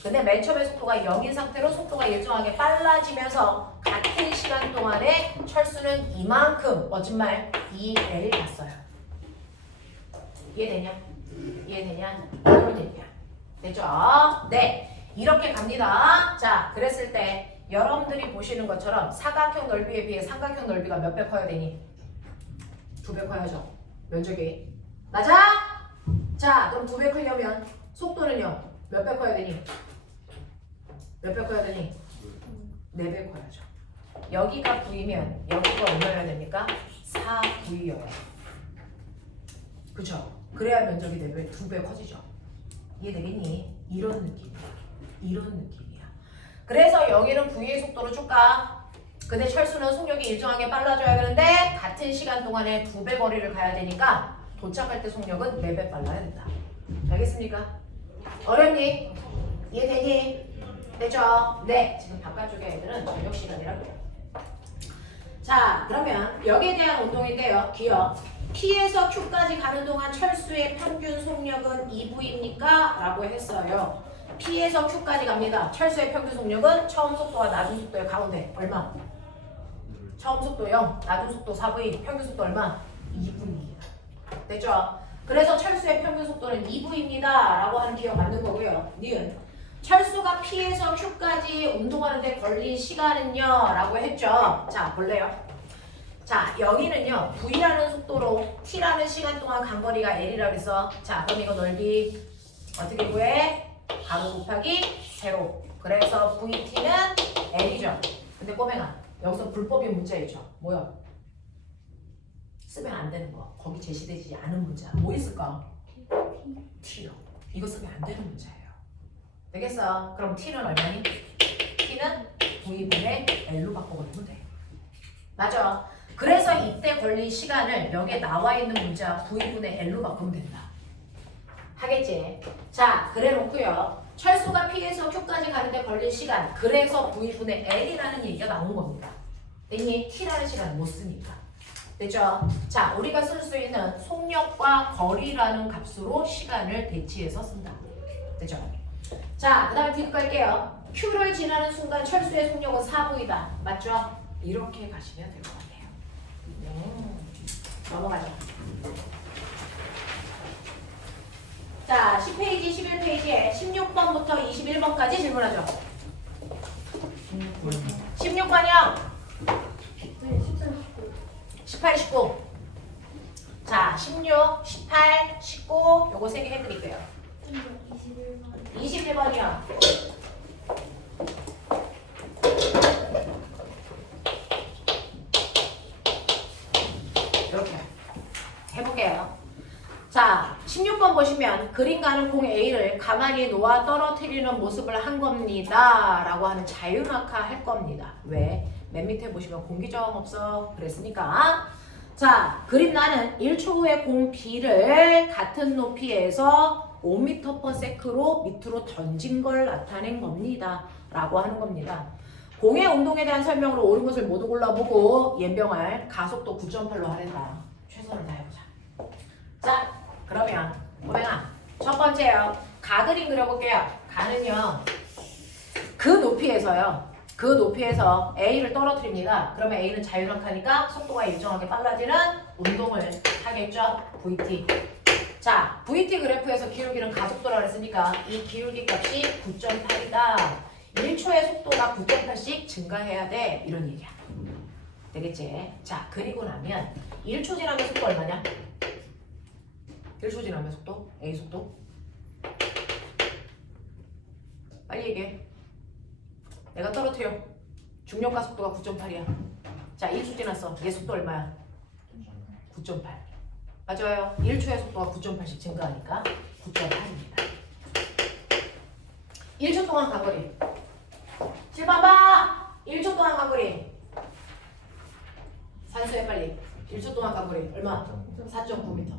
근데 맨 처음에 속도가 0인 상태로 속도가 일정하게 빨라지면서 같은 시간 동안에 철수는 이만큼, 멋진말 2L 갔어요. 이해되냐? 이해되냐? 이런 얘기야. 되죠? 네. 이렇게 갑니다. 자, 그랬을 때 여러분들이 보시는 것처럼 사각형 넓이에 비해 삼각형 넓이가 몇 배 커야 되니? 2배 커야죠. 면적이. 맞아? 자, 그럼 2배 크려면 속도는요? 몇 배 커야 되니? 몇 배 커야 되니? 4배 커야죠. 여기가 V면 여기가 얼마여야 됩니까? 4V여야. 그쵸? 그래야 면적이 4배, 2배 커지죠. 이해되겠니? 이런 느낌이야. 이런 느낌이야. 그래서 여기는 V의 속도로 쭉 가. 근데 철수는 속력이 일정하게 빨라져야 되는데 같은 시간 동안에 2배 거리를 가야 되니까 도착할 때 속력은 4배 빨라야 된다. 알겠습니까? 어렵니? 이해되니? 되죠? 네. 지금 바깥쪽에 애들은 저녁 시간이라고 해요. 자, 그러면 여기에 대한 운동인데요. 기억. P에서 Q까지 가는 동안 철수의 평균 속력은 2V입니까? 라고 했어요. P에서 Q까지 갑니다. 철수의 평균 속력은 처음 속도와 낮은 속도의 가운데 얼마? 처음 속도 0, 낮은 속도 4V, 평균 속도 얼마? 2V입니다. 됐죠? 그래서 철수의 평균 속도는 2V입니다. 라고 하는 기억 맞는 거고요. 니은. 철수가 P에서 Q까지 운동하는 데 걸린 시간은요? 라고 했죠. 자, 볼래요? 자, 여기는요. V라는 속도로 T라는 시간 동안 간 거리가 L이라고 해서 자, 그럼 이거 넓이 어떻게 구해? 바로 곱하기 세로. 그래서 VT는 L이죠. 근데 꼬맹아, 여기서 불법이 문자 있죠. 뭐야? 쓰면 안 되는 거. 거기 제시되지 않은 문자. 뭐 있을까? T요. 이거 쓰면 안 되는 문자예요. 되겠어? 그럼 T는 얼마니? T는 V분의 L로 바꿔버리면 돼. 맞아. 그래서 이때 걸린 시간을 여기에 나와 있는 문자 V분의 L로 바꾸면 된다. 하겠지? 자, 그래 놓고요. 철수가 P에서 Q까지 가는데 걸린 시간, 그래서 V분의 L이라는 얘기가 나온 겁니다. 됐니? T라는 시간을 못 쓰니까. 됐죠? 자, 우리가 쓸 수 있는 속력과 거리라는 값으로 시간을 대치해서 쓴다. 됐죠? 자, 그 다음에 뒤로 갈게요. Q를 지나는 순간 철수의 속력은 4V다. 맞죠? 이렇게 가시면 될 것 같아요. 넘어가죠. 자, 10페이지, 11페이지에 16번부터 21번까지 질문하죠. 16번이요. 네, 19. 18, 19. 자, 16, 18, 19 요거 3개 해드릴게요. 21번. 21번이요. 이렇게 해볼게요. 자, 16번 보시면 그림 가는 공 A를 가만히 놓아 떨어뜨리는 모습을 한 겁니다. 라고 하는 자유낙하 할 겁니다. 왜? 맨 밑에 보시면 공기저항 없어. 그랬으니까. 자, 그림 나는 1초 후에 공 B를 같은 높이에서 5m/s로 밑으로 던진 걸 나타낸 겁니다. 라고 하는 겁니다. 공의 운동에 대한 설명으로 옳은 것을 모두 골라보고 연병할 가속도 9.8로 하랜다. 최선을 다해보자. 자, 그러면 꼬맹아 첫 번째요. 가 그림 그려볼게요. 가는요. 그 높이에서 A를 떨어뜨립니다. 그러면 A는 자유낙하니까 속도가 일정하게 빨라지는 운동을 하겠죠. VT. 자, VT 그래프에서 기울기는 가속도라고 했으니까 이 기울기 값이 9.8이다. 1초의 속도가 9.8씩 증가해야 돼. 이런 얘기야. 되겠지? 자, 그리고 나면 1초 지나면 속도 얼마냐? 1초 지나면 속도? A 속도? 빨리 얘기해. 내가 떨어뜨려. 중력가 속도가 9.8이야. 자, 1초 지났어. 얘 속도 얼마야? 9.8. 맞아요. 1초의 속도가 9.8씩 증가하니까 9.8입니다. 1초 동안 가거리. 7번 봐! 1초 동안 가거리. 산수해 빨리. 1초 동안 가거리. 얼마? 4.9m.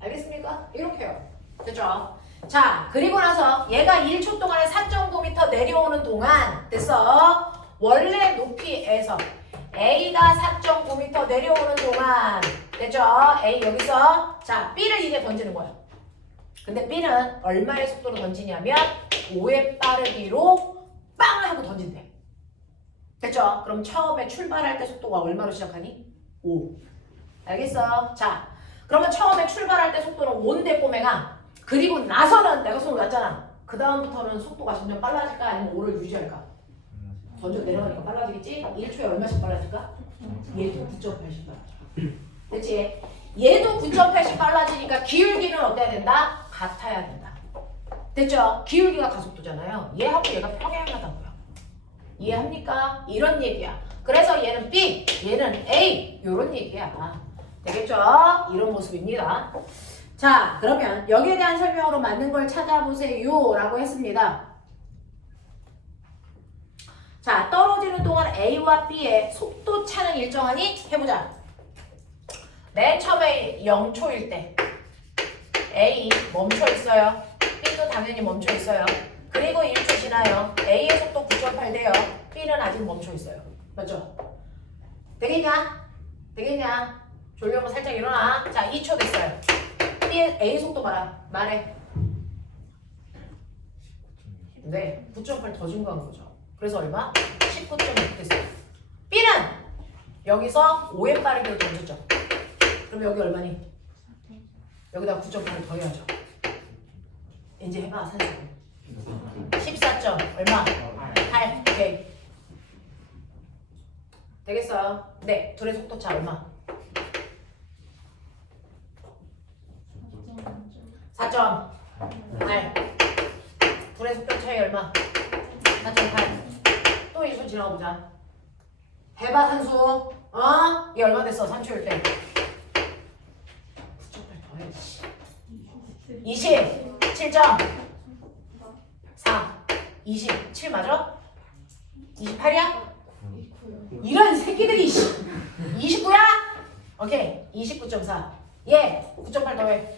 알겠습니까? 이렇게요. 됐죠? 자, 그리고 나서 얘가 1초 동안에 4.9m 내려오는 동안 됐어. 원래 높이에서 A가 4.9m 내려오는 동안 됐죠? A 여기서 자 B를 이제 던지는 거야. 근데 B는 얼마의 속도로 던지냐면 5의 빠르기로 빵 하고 던진대. 됐죠? 그럼 처음에 출발할 때 속도가 얼마로 시작하니? 5. 알겠어? 자, 그러면 처음에 출발할 때 속도는 5인데 꼬맹아. 그리고 나서는 내가 손을 놨잖아. 그 다음부터는 속도가 점점 빨라질까 아니면 5를 유지할까? 던져 내려가니까 빨라지겠지? 1초에 얼마씩 빨라질까? 얘도 9.8씩 빨라져. 그치? 얘도 9.8씩 빨라지니까 기울기는 어때야 된다? 같아야 된다. 됐죠? 기울기가 가속도잖아요. 얘하고 얘가 평행하다고요. 이해합니까? 이런 얘기야. 그래서 얘는 B, 얘는 A 이런 얘기야. 되겠죠? 이런 모습입니다. 자, 그러면 여기에 대한 설명으로 맞는 걸 찾아보세요 라고 했습니다. 자, 떨어지는 동안 A와 B의 속도 차는 일정하니? 해보자. 맨 처음에 0초일 때 A 멈춰 있어요. B도 당연히 멈춰 있어요. 그리고 1초 지나요. A의 속도 9.8 돼요. B는 아직 멈춰 있어요. 맞죠? 되겠냐? 되겠냐? 졸려면 살짝 일어나. 자, 2초 됐어요. B의 A 속도 봐라. 말해. 네, 9.8 더 증가한 거죠. 그래서 얼마? 19.6 됐어요. B는 여기서 5의 빠르기로 던졌죠. 그럼 여기 얼마니? 여기다 9.8을 더해야죠. 이제 해봐, 산수. 14점 얼마? 8. 오케이. 되겠어요? 네, 둘의 속도 차 얼마? 4.8. 둘의 속도 차이 얼마? 4.8. 또 1분 지나가 보자. 해봐 산수. 어? 이게 얼마 됐어? 3초일 때. 9.8 더해야지. 27.4. 27 맞아? 28이야? 이런 새끼들이 29야? 오케이 29.4. 예 9.8 더해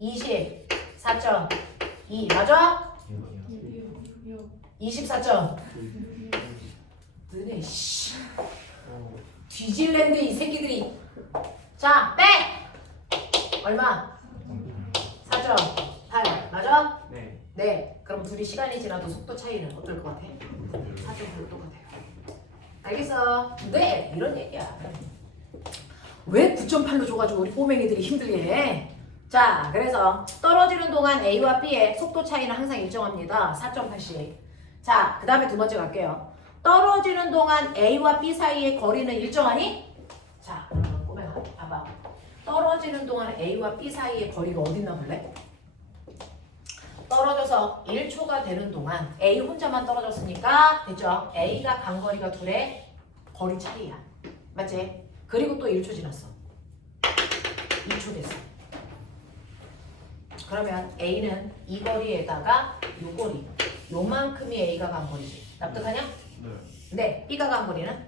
24.2 맞아? 24점 너네 씨 뒤질랜드 이 새끼들이. 자 빼! 얼마? 4.8 맞아? 네. 네 그럼 둘이 시간이 지나도 속도 차이는 어떨 것 같아? 4.8 똑같아요. 알겠어? 네 이런 얘기야. 왜 9.8로 줘가지고 우리 꼬맹이들이 힘들게 해? 자 그래서 떨어지는 동안 A와 B의 속도 차이는 항상 일정합니다. 4.8씩. 자 그 다음에 두 번째 갈게요. 떨어지는 동안 A와 B 사이의 거리는 일정하니? 자 그러면 꼬맹아 봐봐. 떨어지는 동안 A와 B 사이의 거리가 어딨나 볼래? 떨어져서 1초가 되는 동안 A 혼자만 떨어졌으니까 됐죠? A가 간 거리가 둘의 거리 차이야. 맞지? 그리고 또 1초 지났어. 2초 됐어. 그러면 A는 이 거리에다가 요 거리 요만큼이 A가 간 거리지. 납득하냐? 네. 네. B가 간 거리는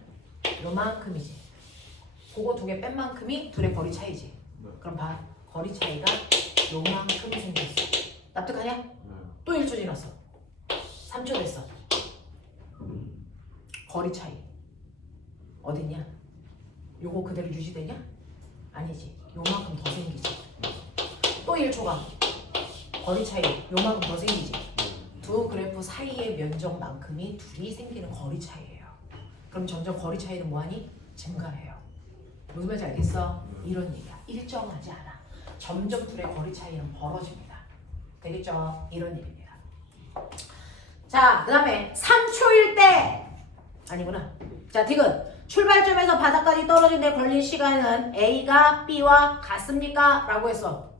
요만큼이지. 그거 두 개 뺀 만큼이 둘의 거리 차이지. 네. 그럼 봐. 거리 차이가 요만큼이 생겼어. 납득하냐? 네. 또 1초 지났어. 3초 됐어. 거리 차이 어딨냐? 요거 그대로 유지되냐? 아니지. 요만큼 더 생기지. 또 1초가 거리 차이 요만큼 더 생기지. 두 그래프 사이의 면적만큼이 둘이 생기는 거리 차이예요. 그럼 점점 거리 차이는 뭐하니? 증가해요. 무슨 말인지 알겠어? 이런 얘기야. 일정하지 않아. 점점 둘의 거리 차이는 벌어집니다. 되겠죠? 이런 얘기입니다. 자, 그 다음에 3초일 때 아니구나. 자, 디귿. 출발점에서 바닥까지 떨어진 데 걸린 시간은 A가 B와 같습니까? 라고 했어.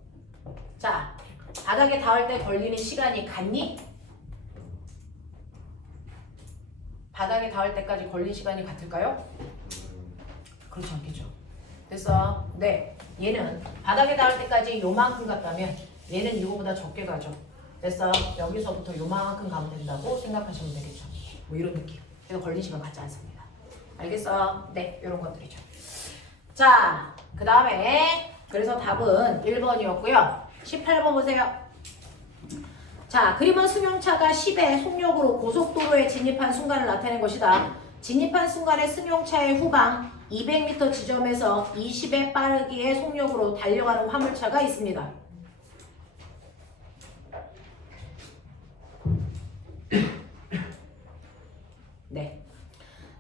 자, 바닥에 닿을 때 걸리는 시간이 같니? 바닥에 닿을 때까지 걸린 시간이 같을까요? 그렇지 않겠죠. 됐어. 네. 얘는 바닥에 닿을 때까지 요만큼 갔다면 얘는 이거보다 적게 가죠. 됐어. 여기서부터 요만큼 가면 된다고 생각하시면 되겠죠. 뭐 이런 느낌. 그래서 걸린 시간 같지 않습니다. 알겠어? 네. 이런 것들이죠. 자, 그 다음에 그래서 답은 1번이었고요. 18번 보세요. 자, 그림은 승용차가 10의 속력으로 고속도로에 진입한 순간을 나타낸 것이다. 진입한 순간에 승용차의 후방 200m 지점에서 20의 빠르기의 속력으로 달려가는 화물차가 있습니다. 네.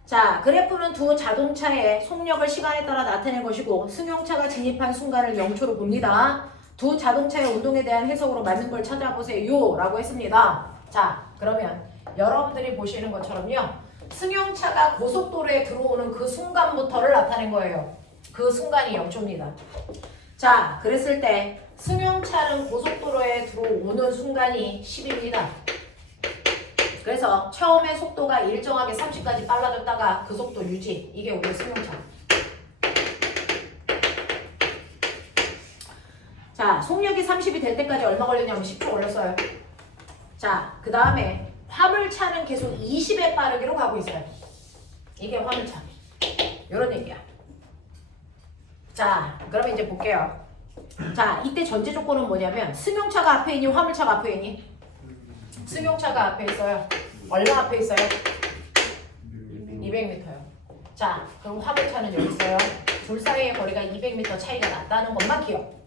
자, 그래프는 두 자동차의 속력을 시간에 따라 나타낼 것이고 승용차가 진입한 순간을 0초로 봅니다. 두 자동차의 운동에 대한 해석으로 맞는 걸 찾아보세요 라고 했습니다. 자, 그러면 여러분들이 보시는 것처럼요. 승용차가 고속도로에 들어오는 그 순간부터를 나타낸 거예요. 그 순간이 0초입니다. 자, 그랬을 때 승용차는 고속도로에 들어오는 순간이 10입니다. 그래서 처음에 속도가 일정하게 30까지 빨라졌다가 그 속도 유지. 이게 우리 승용차. 자, 속력이 30이 될 때까지 얼마 걸렸냐면 10초 걸렸어요. 자, 그 다음에 화물차는 계속 20의 빠르기로 가고 있어요. 이게 화물차. 요런 얘기야. 자, 그러면 이제 볼게요. 자, 이때 전제 조건은 뭐냐면 승용차가 앞에 있니 화물차가 앞에 있니? 승용차가 앞에 있어요. 얼마 앞에 있어요? 200m요. 자, 그럼 화물차는 여기 있어요. 둘 사이의 거리가 200m 차이가 났다는 것만 기억.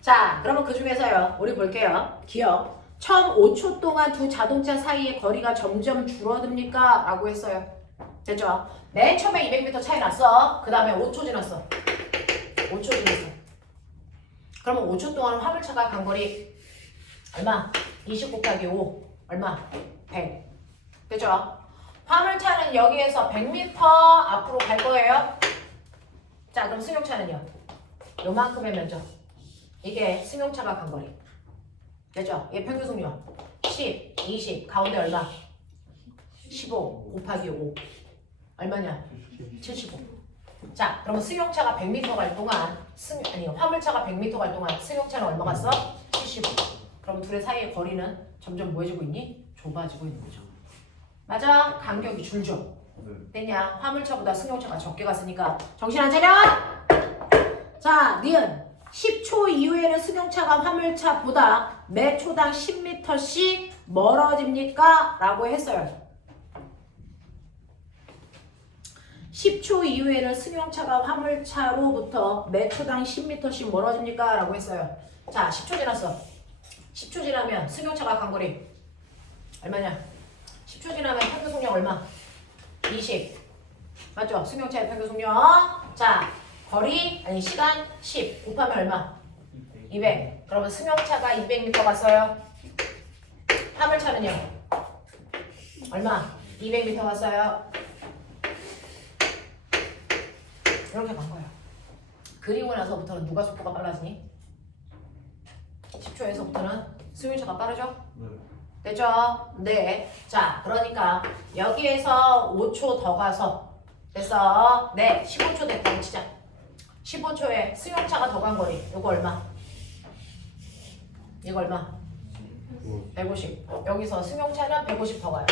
자, 그러면 그 중에서요. 우리 볼게요. 기억. 처음 5초 동안 두 자동차 사이의 거리가 점점 줄어듭니까? 라고 했어요. 됐죠? 맨 처음에 200m 차이 났어. 그 다음에 5초 지났어. 5초 지났어. 그러면 5초 동안 화물차가 간 거리 얼마? 20 곱하기 5 얼마? 100. 그죠? 화물차는 여기에서 100m 앞으로 갈 거예요. 자, 그럼 승용차는요? 요만큼의 면적. 이게 승용차가 간 거리. 됐죠? 이게 평균 속력 10, 20, 가운데 얼마? 15 곱하기 5 얼마냐? 75. 자, 그러면 승용차가 100m 갈 동안 화물차가 100m 갈 동안 승용차는 얼마 갔어? 75. 그럼 둘의 사이의 거리는 점점 뭐해지고 있니? 좁아지고 있는 거죠. 맞아? 간격이 줄죠? 됐냐? 화물차보다 승용차가 적게 갔으니까 정신 안 차려? 자, 니은 10초 이후에는 승용차가 화물차보다 매 초당 10m씩 멀어집니까? 라고 했어요. 10초 이후에는 승용차가 화물차로부터 매 초당 10m씩 멀어집니까? 라고 했어요. 자, 10초 지났어. 10초 지나면 승용차가 간 거리 얼마냐? 10초 지나면 평균 속력 얼마? 20. 맞죠? 승용차의 평균 속력. 자, 거리 아니 시간 10 곱하면 얼마? 200. 그러면 승용차가 200m 갔어요. 화물차는요? 얼마? 200m 갔어요. 이렇게 간 거예요. 그리고 나서부터는 누가 속도가 빨라지니? 10초에서부터는 승용차가 빠르죠? 네. 됐죠? 네. 자, 그러니까 여기에서 5초 더 가서 됐어? 네, 15초 됐다고 치자. 15초에 승용차가 더 간 거리. 이거 얼마? 이거 얼마? 150. 여기서 승용차는 150 더 가요.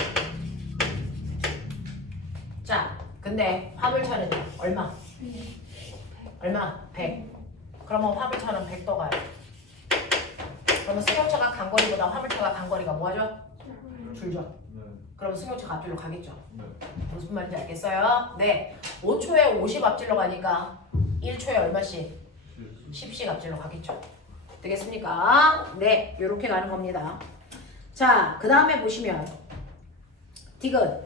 자, 근데 화물차는요? 얼마? 얼마? 100. 그러면 화물차는 100 더 가요. 그러면 승용차가 간 거리보다 화물차가 간 거리가 뭐하죠? 줄죠? 네. 그러면 승용차가 앞뒤로 가겠죠? 네. 무슨 말인지 알겠어요? 네. 5초에 50 앞질러 가니까 1초에 얼마씩? 10씩 앞질러 가겠죠? 되겠습니까? 네. 이렇게 가는 겁니다. 자, 그 다음에 보시면 디귿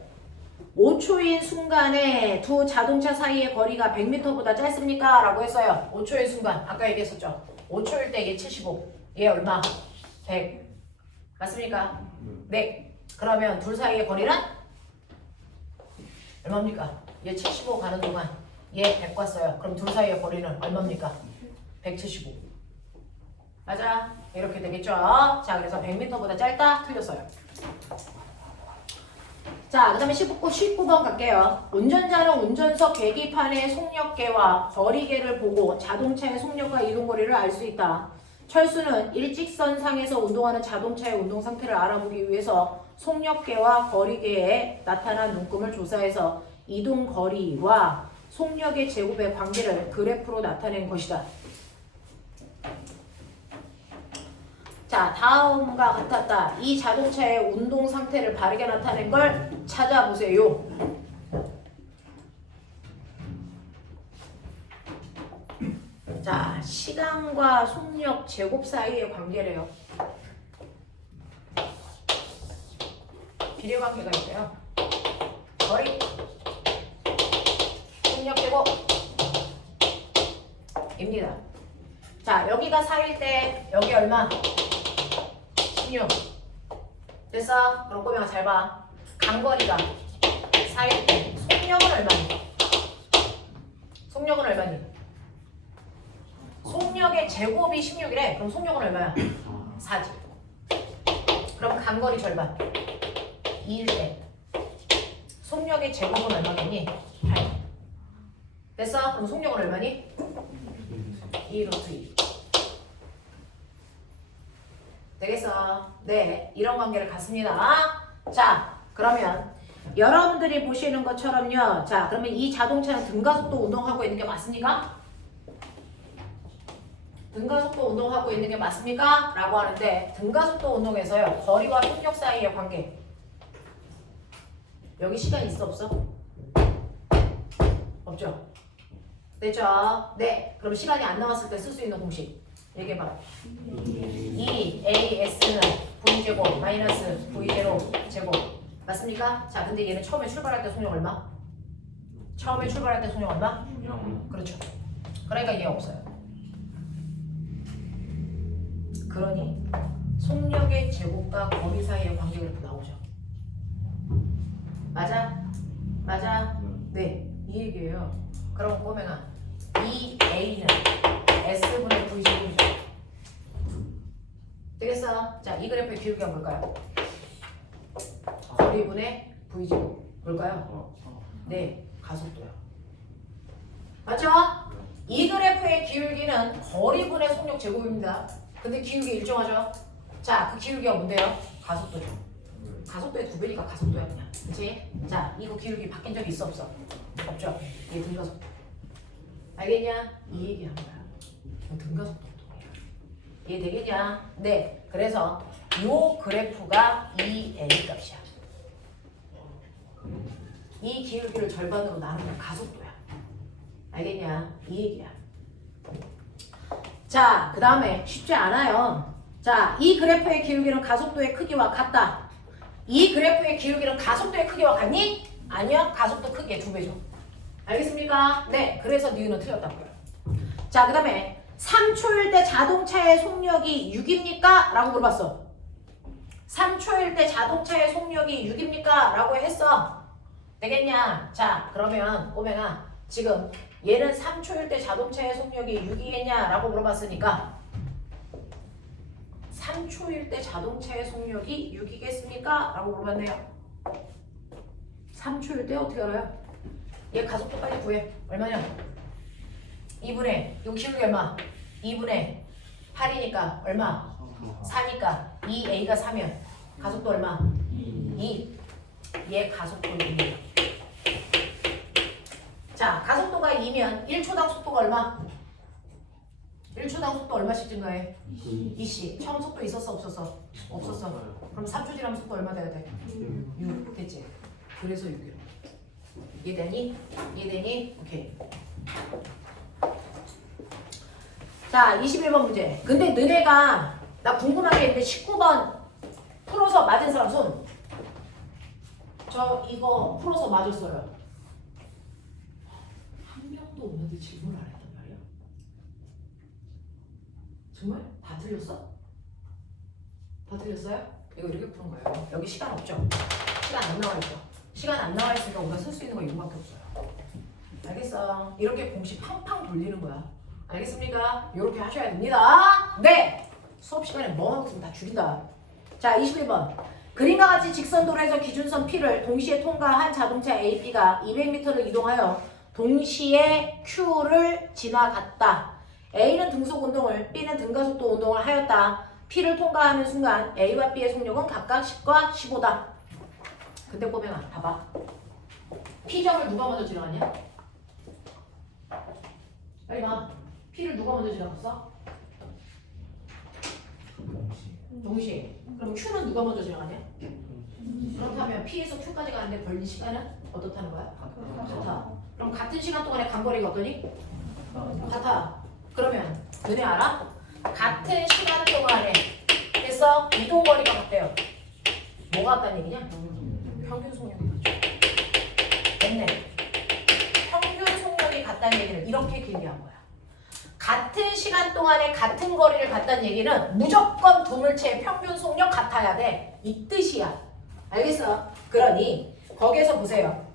5초인 순간에 두 자동차 사이의 거리가 100m보다 짧습니까? 라고 했어요. 5초인 순간. 아까 얘기했었죠? 5초일 때 이게 75. 얘 얼마? 100. 맞습니까? 네. 그러면 둘 사이의 거리는 얼마입니까? 얘 75 가는 동안 얘 100 갔어요. 그럼 둘 사이의 거리는 얼마입니까? 175. 맞아? 이렇게 되겠죠? 자, 그래서 100m보다 짧다? 틀렸어요. 자, 그 다음에 19번 갈게요. 운전자는 운전석 계기판의 속력계와 거리계를 보고 자동차의 속력과 이동거리를 알 수 있다. 철수는 일직선상에서 운동하는 자동차의 운동 상태를 알아보기 위해서 속력계와 거리계에 나타난 눈금을 조사해서 이동거리와 속력의 제곱의 관계를 그래프로 나타낸 것이다. 자, 다음과 같았다. 이 자동차의 운동 상태를 바르게 나타낸 걸 찾아보세요. 자, 시간과 속력 제곱 사이의 관계래요. 비례관계가 있어요. 거리, 속력 제곱 입니다. 자, 여기가 4일 때 여기 얼마? 16. 됐어? 그럼 꼬맹아 잘 봐. 간거리가 4일 때 속력은 얼마니? 속력은 얼마니? 속력의 제곱이 16이래. 그럼 속력은 얼마야? 4지. 그럼 간거리 절반 2일 때 속력의 제곱은 얼마겠니? 8. 됐어? 그럼 속력은 얼마니? 2 루트 2. 되겠어? 네, 이런 관계를 갖습니다. 자, 그러면 여러분들이 보시는 것처럼요. 자, 그러면 이 자동차는 등가속도 운동하고 있는 게 맞습니까? 등가속도 운동하고 있는 게 맞습니까? 라고 하는데 등가속도 운동에서요. 거리와 속력 사이의 관계. 여기 시간 있어 없어? 없죠? 됐죠? 네. 그럼 시간이 안 나왔을 때 쓸 수 있는 공식. 얘기해봐. EAS는 V제곱 마이너스 V0 제곱. 맞습니까? 자, 근데 얘는 처음에 출발할 때 속력 얼마? 처음에 출발할 때 속력 얼마? 그렇죠. 그러니까 얘 없어요. 그러니 속력의 제곱과 거리 사이의 관계가 이렇게 나오죠. 맞아? 맞아? 네, 이 얘기예요. 그럼 꼬맹아, EA는 S분의 V제곱이죠. 되겠어? 자, 이 그래프의 기울기가 뭘까요? 거리분의 V제곱. 뭘까요? 네, 가속도요. 맞죠? 이 그래프의 기울기는 거리분의 속력 제곱입니다. 근데 기울기 일정하죠? 자, 그 기울기가 뭔데요? 가속도죠. 가속도의 2배니까 가속도야 그냥. 그치? 자, 이거 기울기 바뀐 적이 있어 없어? 없죠? 이게 등가속도. 알겠냐? 이 얘기한 거야. 등가속도 운동이야. 이해되겠냐? 네. 그래서 요 그래프가 EA 값이야. 이 기울기를 절반으로 나누면 가속도야. 알겠냐? 이 얘기야. 자, 그 다음에 쉽지 않아요. 자, 이 그래프의 기울기는 가속도의 크기와 같다. 이 그래프의 기울기는 가속도의 크기와 같니? 아니요. 가속도 크기의 2배죠. 알겠습니까? 네. 그래서 니은은 틀렸다고요. 자, 그 다음에 3초일 때 자동차의 속력이 6입니까? 라고 물어봤어. 3초일 때 자동차의 속력이 6입니까? 라고 했어. 되겠냐? 자, 그러면 꼬맹아 지금 얘는 3초일 때 자동차의 속력이 6이겠냐? 라고 물어봤으니까 3초일 때 자동차의 속력이 6이겠습니까? 라고 물어봤네요. 3초일 때 어떻게 알아요? 얘 가속도 빨리 구해. 얼마냐? 2분의 이거 기울기 얼마? 2분의 8이니까 얼마? 4니까 2a가 4면 가속도 얼마? 2. 얘 가속도 2. 자, 가속도가 2면 1초당 속도가 얼마? 1초당 속도 얼마씩 증가해? 2씩. 처음 속도 있었어 없었어? 없었어. 그럼 3초 지나면 속도 얼마 돼야 돼? 6 됐지? 그래서 6이로. 이해되니? 이해되니? 오케이. 자, 21번 문제. 근데 너네가 나 궁금한 게 있는데 19번 풀어서 맞은 사람 손. 저 이거 풀어서 맞았어요. 한 명도 없는데 질문을 안 했단 말이야. 정말? 다 틀렸어? 다 틀렸어요? 이거 이렇게 푸는 거예요. 여기 시간 없죠? 시간 안 나와 있죠? 시간 안 나와 있으니까 우리가 쓸 수 있는 거 이거밖에 없어요. 알겠어? 이렇게 공식 팡팡 돌리는 거야. 알겠습니까? 이렇게 하셔야 됩니다. 네! 수업 시간에 뭐 하고 있으면 다 줄인다. 자, 21번. 그림과 같이 직선도로에서 기준선 P를 동시에 통과한 자동차 AP가 200m를 이동하여 동시에 Q를 지나갔다. A는 등속 운동을, B는 등가속도 운동을 하였다. P를 통과하는 순간 A와 B의 속력은 각각 10과 15다. 근데 꼬맹아, 봐봐. P점을 누가 먼저 지나갔냐? 빨리 봐. P를 누가 먼저 지나갔어? 동시에. 그럼 Q는 누가 먼저 지나가냐? 그렇다면 P에서 Q까지 가는데 걸린 시간은 어떻다는 거야? 같아. 그럼 같은 시간 동안에 간거리가 어떠니? 같아. 그러면 너네 알아? 같은 시간 동안에 그래서 이동거리가 같대요. 뭐가 같다는 얘기냐? 평균 속력이 같죠. 됐네. 평균 속력이 같다는 얘기를 이렇게 길게 한 거야. 같은 시간 동안에 같은 거리를 갔다는 얘기는 무조건 두 물체의 평균 속력 같아야 돼. 이 뜻이야. 알겠어? 그러니 거기에서 보세요.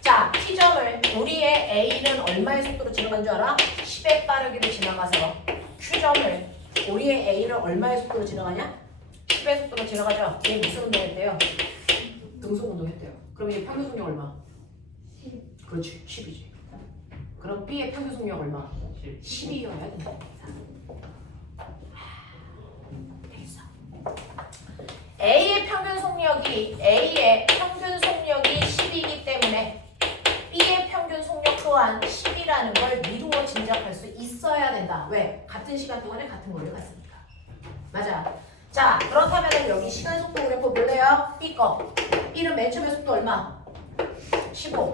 자, P점을 우리의 A는 얼마의 속도로 지나간 줄 알아? 10의 빠르기로 지나가서 Q점을 우리의 A를 얼마의 속도로 지나가냐? 10의 속도로 지나가죠. 얘 무슨 운동했대요? 등속 운동했대요. 그럼 얘 평균 속력 얼마? 10. 그렇지, 10이지. 그럼 B의 평균 속력 얼마? 10이어야 된다. 되겠어. A의 평균 속력이 10이기 때문에 B의 평균 속력 또한 10이라는 걸 미루어 짐작할 수 있어야 된다. 왜? 같은 시간 동안에 같은 거리를 갔으니까. 맞아. 자, 그렇다면 여기 시간 속도 그래프 볼래요? B 거. B는 맨 처음에 속도 얼마? 15.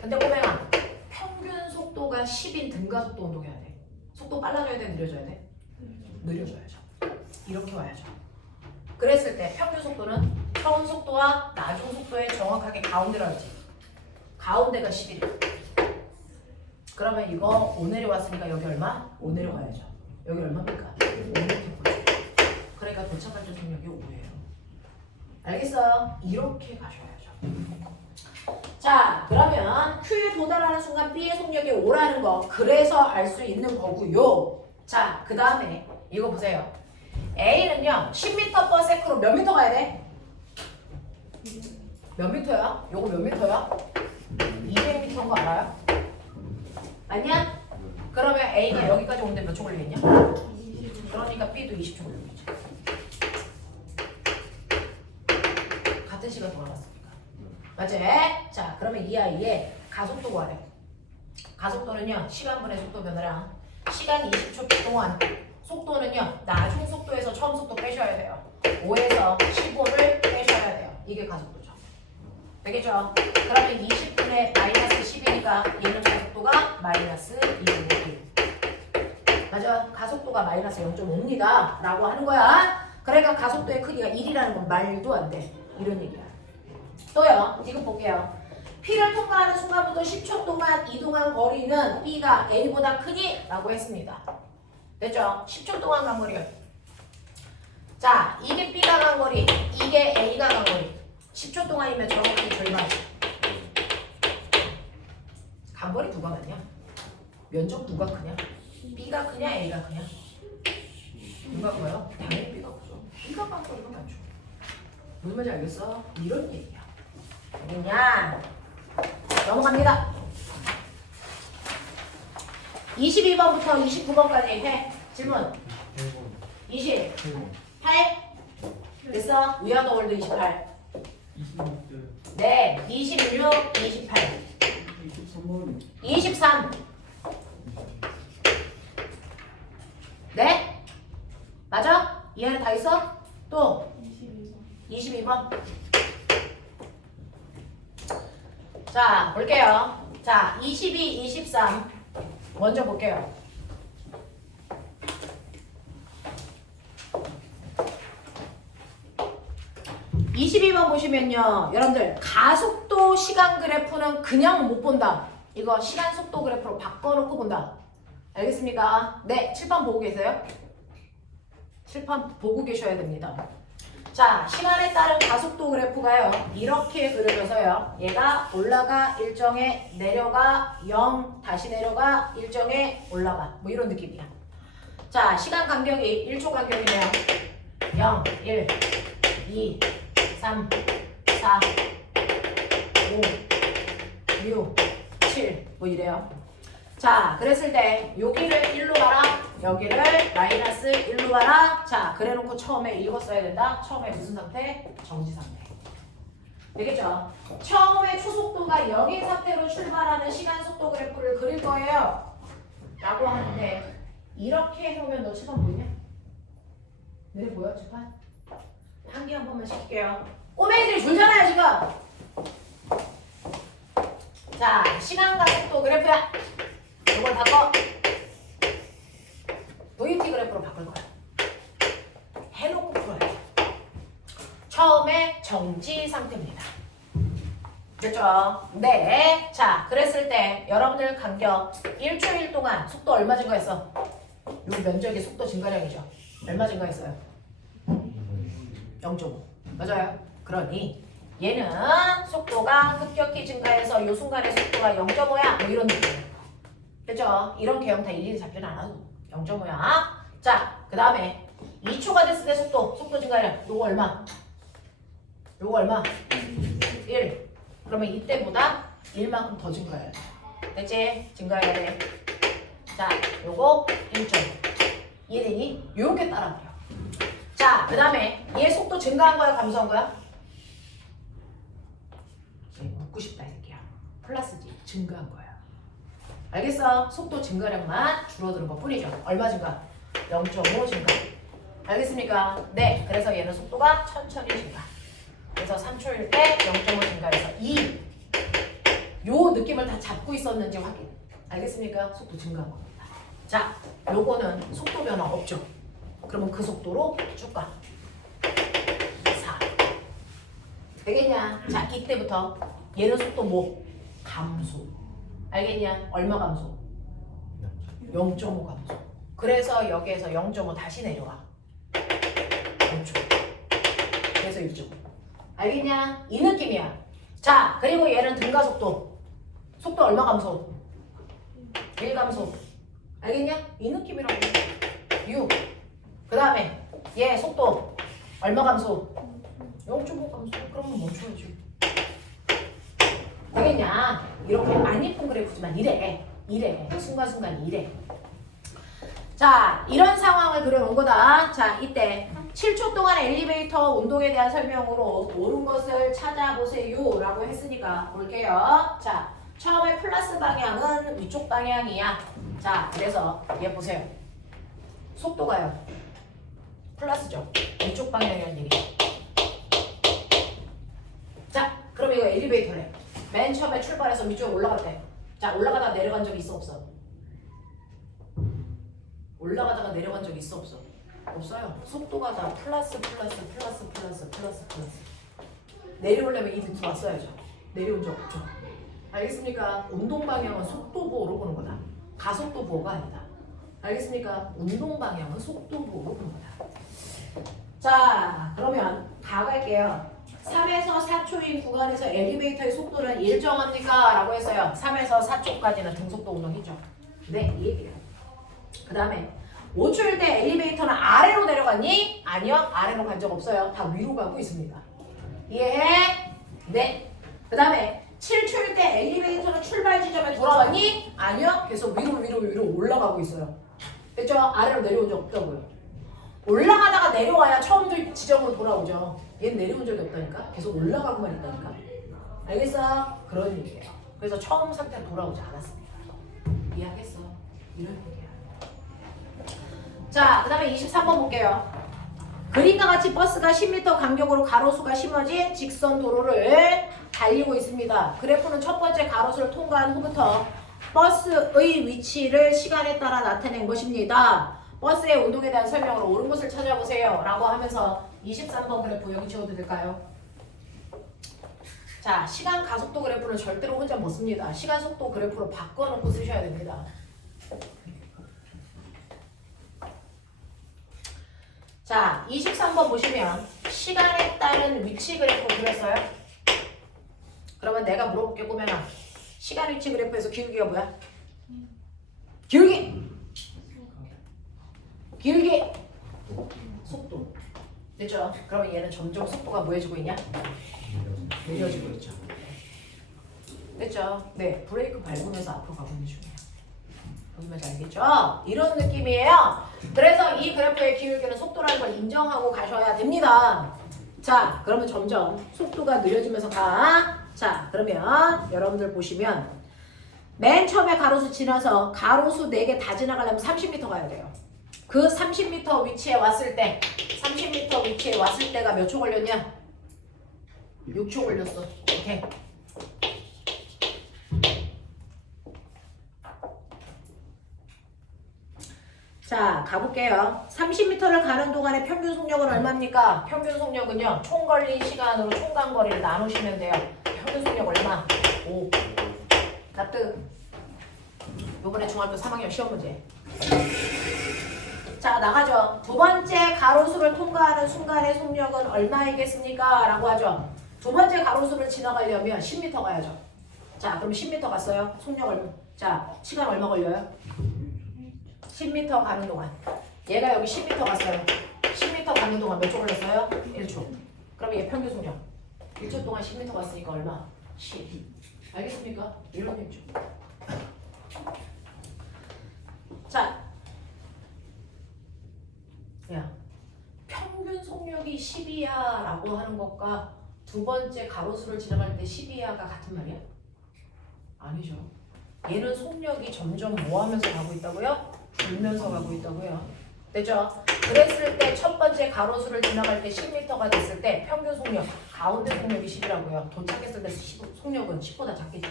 근데 꼬맹아, 평균 속도가 10인 등가속도 운동해야 돼. 속도 빨라져야 돼? 느려져야 돼? 느려져야죠. 이렇게 와야죠. 그랬을 때 평균 속도는 처음 속도와 나중 속도의 정확하게 가운데로 하지. 가운데가 10이래. 그러면 이거 5 내려왔으니까 여기 얼마? 5 내려가야죠. 여기 얼마입니까? 5 이렇게. 그러니까 도착할 때 속력이 5예요. 알겠어요? 이렇게 가셔야죠. 자, 그러면 Q에 도달하는 순간 B의 속력이 5라는 거 그래서 알 수 있는 거고요. 자, 그 다음에 이거 보세요. A는요 10m/s로 몇 미터 가야 돼? 몇 미터야? 요거 몇 미터야? 200m인 거 알아요? 아니야? 그러면 A가 여기까지 오는데 몇 초 걸리겠냐? 그러니까 B도 20초 걸리겠죠. 같은 시간 돌아갔으니까. 맞지? 자, 그러면 이 아이의 가속도 구하래. 가속도는요 시간분의 속도 변화랑 시간 20초 동안 속도는요 나중 속도에서 처음 속도 빼셔야 돼요. 5에서 15를 빼셔야 돼요. 이게 가속도죠. 되겠죠? 그러면 20분의 마이너스 10이니까 얘는 가속도가 마이너스 2.5. 맞아. 가속도가 마이너스 0.5입니다 라고 하는 거야. 그러니까 가속도의 크기가 1이라는 건 말도 안 돼. 이런 얘기야. 또요. 지금 볼게요. P를 통과하는 순간부터 10초 동안 이동한 거리는 B가 A보다 크니? 라고 했습니다. 됐죠? 10초 동안 간 거리요. 자, 이게 B가 간 거리, 이게 A가 간 거리. 10초 동안이면 정확히 절반. 간 거리 누가 많냐? 면적 누가 크냐? B가 크냐? A가 크냐? 누가 커요? 당연히 B가 크죠. B가 간 거리가 많죠. 무슨 말인지 알겠어? 이런 얘기야. 알겠냐? 넘어갑니다. 22번부터 29번까지 해. 질문. 28. 됐어? 위아더 월드 28. 26대 네. 26, 28. 23번 23. 네? 맞아? 이 안에 다 있어? 또 22번. 자, 볼게요. 자, 22, 23. 먼저 볼게요. 22번 보시면요. 여러분들, 가속도 시간 그래프는 그냥 못 본다. 이거 시간 속도 그래프로 바꿔놓고 본다. 알겠습니까? 네, 칠판 보고 계세요? 칠판 보고 계셔야 됩니다. 자, 시간에 따른 가속도 그래프가요. 이렇게 그려져서요. 얘가 올라가, 일정에 내려가, 0, 다시 내려가, 일정에 올라가. 뭐 이런 느낌이야. 자, 시간 간격이 1초 간격이네요. 0, 1, 2, 3, 4, 5, 6, 7. 뭐 이래요. 자, 그랬을 때 여기를 1로 가라. 여기를 마이너스 1로 가라. 자, 그래놓고 처음에 읽었어야 된다. 처음에 무슨 상태? 정지 상태. 되겠죠? 처음에 초속도가 0인 상태로 출발하는 시간 속도 그래프를 그릴 거예요. 라고 하는데 이렇게 해놓으면 너 칠판 보이냐? 네, 보여? 칠판? 한개 한 번만 시킬게요. 꼬맹이들이 졸잖아요 지금. 자, 시간 가속도 그래프야. 이걸 바꿔. VT 그래프로 바꿀 거야. 해놓고 풀어야지. 처음에 정지 상태입니다. 됐죠? 네. 자, 그랬을 때 여러분들 간격 1초일 동안 속도 얼마 증가했어? 요 면적의 속도 증가량이죠. 얼마 증가했어요? 0.5. 맞아요. 그러니 얘는 속도가 급격히 증가해서 요 순간의 속도가 0.5야. 뭐 이런 느낌. 됐죠? 이런 개형 다 일일이 잡지는 않아도 0.5야. 자, 그 다음에 2초가 됐을 때 속도 증가량. 요거 얼마? 요거 얼마? 1. 그러면 이때보다 1만큼 더 증가해야 돼. 됐지? 증가해야 돼. 자, 요거 1점. 이해되니? 요렇게 따라버려. 자, 그 다음에 얘 속도 증가한 거야? 감소한 거야? 묻고 싶다 이 새끼야. 플러스지. 증가한 거야. 알겠어? 속도 증가량만 줄어드는 것 뿐이죠. 얼마 증가? 0.5 증가. 알겠습니까? 네. 그래서 얘는 속도가 천천히 증가. 그래서 3초일 때 0.5 증가해서 2. 요 느낌을 다 잡고 있었는지 확인. 알겠습니까? 속도 증가한 겁니다. 자, 요거는 속도 변화 없죠. 그러면 그 속도로 쭉 가. 4. 되겠냐? 자, 이때부터 얘는 속도 뭐? 감소. 알겠냐? 얼마 감소? 0.5 감소. 그래서 여기에서 0.5 다시 내려와. 5초. 그래서 1.5. 알겠냐? 이 느낌이야. 자, 그리고 얘는 등가속도. 속도 얼마 감소? 1 감소. 알겠냐? 이 느낌이라고. 6. 그 다음에 얘 속도 얼마 감소? 0.5 감소. 그러면 멈춰야지. 되겠냐? 이렇게 안 예쁜 그래프지만 이래. 순간순간 이래. 자, 이런 상황을 그려놓은 거다. 자, 이때 7초 동안 엘리베이터 운동에 대한 설명으로 옳은 것을 찾아보세요 라고 했으니까 볼게요. 자, 처음에 플러스 방향은 위쪽 방향이야. 자, 그래서 얘 보세요. 속도가요. 플러스죠. 위쪽 방향이라는 얘기. 자, 그럼 이거 엘리베이터래. 맨 처음에 출발해서 위쪽에 올라갔대. 자, 올라가다가 내려간 적이 있어 없어? 올라가다가 내려간 적이 있어 없어? 없어요. 속도가 다 플러스. 내려오려면 이 밑으로 왔어야죠. 내려온 적 없죠. 알겠습니까? 운동 방향은 속도 보호로 보는 거다. 가속도 보호가 아니다. 알겠습니까? 운동 방향은 속도 보호로 보는 거다. 자, 그러면 다 갈게요. 3에서 4초인 구간에서 엘리베이터의 속도는 일정합니까? 라고 했어요. 3에서 4초까지는 등속도 운동이죠. 네, 이 얘기예요. 그 다음에 5초일 때 엘리베이터는 아래로 내려갔니? 아니요. 아래로 간 적 없어요. 다 위로 가고 있습니다. 이해해? 네. 그 다음에 7초일 때 엘리베이터는 출발 지점에 돌아왔니? 아니요. 계속 위로 올라가고 있어요. 됐죠? 아래로 내려온 적 없다고요. 올라가다가 내려와야 처음 지점으로 돌아오죠. 얘는 내려온 적이 없다니까? 계속 올라가고만 있다니까? 알겠어? 그런 얘기예요. 그래서 처음 상태로 돌아오지 않았습니다. 이해하겠어? 이런 얘기야. 자, 그 다음에 23번 볼게요. 그림과 같이 버스가 10m 간격으로 가로수가 심어진 직선 도로를 달리고 있습니다. 그래프는 첫 번째 가로수를 통과한 후부터 버스의 위치를 시간에 따라 나타낸 것입니다. 버스의 운동에 대한 설명으로 옳은 것을 찾아보세요 라고 하면서 23번 그래프 여기 지워도 될까요? 자, 시간 가속도 그래프는 절대로 혼자 못 씁니다. 시간 속도 그래프로 바꿔놓고 쓰셔야 됩니다. 자, 23번 보시면 시간에 따른 위치 그래프 그렸어요? 그러면 내가 물어볼게 꼬면아. 시간 위치 그래프에서 기울기가 뭐야? 기울기! 속도. 됐죠? 그러면 얘는 점점 속도가 뭐해지고 있냐? 느려지고 있죠. 됐죠? 네, 브레이크 밟으면서 앞으로 가고 있는 중이에요. 무슨 말인지 알겠죠? 이런 느낌이에요. 그래서 이 그래프의 기울기는 속도라는 걸 인정하고 가셔야 됩니다. 자, 그러면 점점 속도가 느려지면서 가. 자, 그러면 여러분들 보시면 맨 처음에 가로수 지나서 가로수 4개 다 지나가려면 30m 가야 돼요. 그 30m 위치에 왔을 때 30m 위치에 왔을 때가 몇 초 걸렸냐? 6초 걸렸어. 오케이. 자, 가볼게요. 30m를 가는 동안의 평균 속력은 얼마입니까? 평균 속력은요, 총 걸린 시간으로 총간 거리를 나누시면 돼요. 평균 속력 얼마? 5. 납득. 요번에 중학교 3학년 시험 문제. 자, 나가죠. 두 번째 가로수를 통과하는 순간의 속력은 얼마이겠습니까? 라고 하죠. 두 번째 가로수를 지나가려면 10m 가야죠. 자, 그럼 10m 갔어요. 속력 얼마? 자, 시간 얼마 걸려요? 10m 가는 동안. 얘가 여기 10m 갔어요. 10m 가는 동안 몇 초 걸렸어요? 1초. 그럼 얘 평균 속력. 1초 동안 10m 갔으니까 얼마? 10. 알겠습니까? 이런 얘기죠. 자, 야, 평균 속력이 10이야 라고 하는 것과 두 번째 가로수를 지나갈 때 10이야가 같은 말이야? 아니죠. 얘는 속력이 점점 뭐 하면서 가고 있다고요? 줄면서 가고 있다고요. 됐죠? 그랬을 때 첫 번째 가로수를 지나갈 때 10m가 됐을 때 평균 속력, 가운데 속력이 10이라고요. 도착했을 때 속력은 10보다 작겠죠.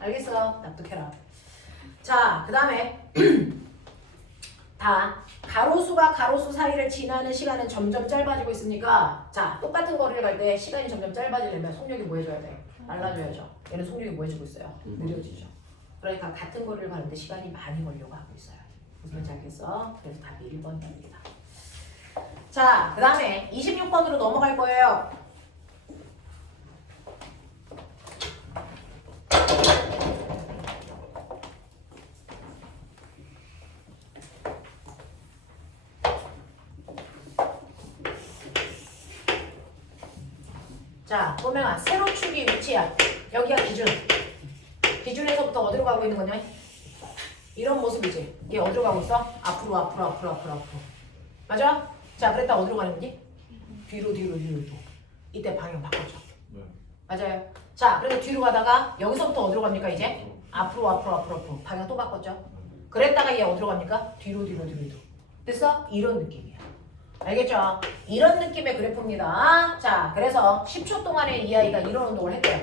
알겠어? 납득해라. 자, 그 다음에 다 가로수가 가로수 사이를 지나는 시간은 점점 짧아지고 있으니까 자, 똑같은 거리를 갈 때 시간이 점점 짧아지려면 속력이 뭐 해줘야 돼? 빨라져야죠. 얘는 속력이 뭐 해주고 있어요? 느려지죠. 그러니까 같은 거리를 가는데 시간이 많이 걸려고 하고 있어요. 무슨 말인지 알겠어? 그래서 답이 1번입니다. 자, 그 다음에 26번으로 넘어갈 거예요. 자, 보면 세로축이 위치야. 여기가 기준. 기준에서부터 어디로 가고 있는 거냐? 이런 모습이지. 얘 어디로 가고 있어? 앞으로, 앞으로, 앞으로, 앞으로, 앞으로. 맞아? 자, 그랬다 어디로 가는 거지? 뒤로, 뒤로, 뒤로, 뒤로. 이때 방향 바꿨죠. 네. 맞아요. 자, 그래서 뒤로 가다가 여기서부터 어디로 갑니까 이제? 앞으로, 앞으로, 앞으로, 앞으로. 방향 또 바꿨죠. 그랬다가 얘 어디로 갑니까? 뒤로, 뒤로, 뒤로, 뒤로. 됐어? 이런 느낌이야. 알겠죠? 이런 느낌의 그래프입니다. 자, 그래서 10초 동안에 이 아이가 이런 운동을 했대요.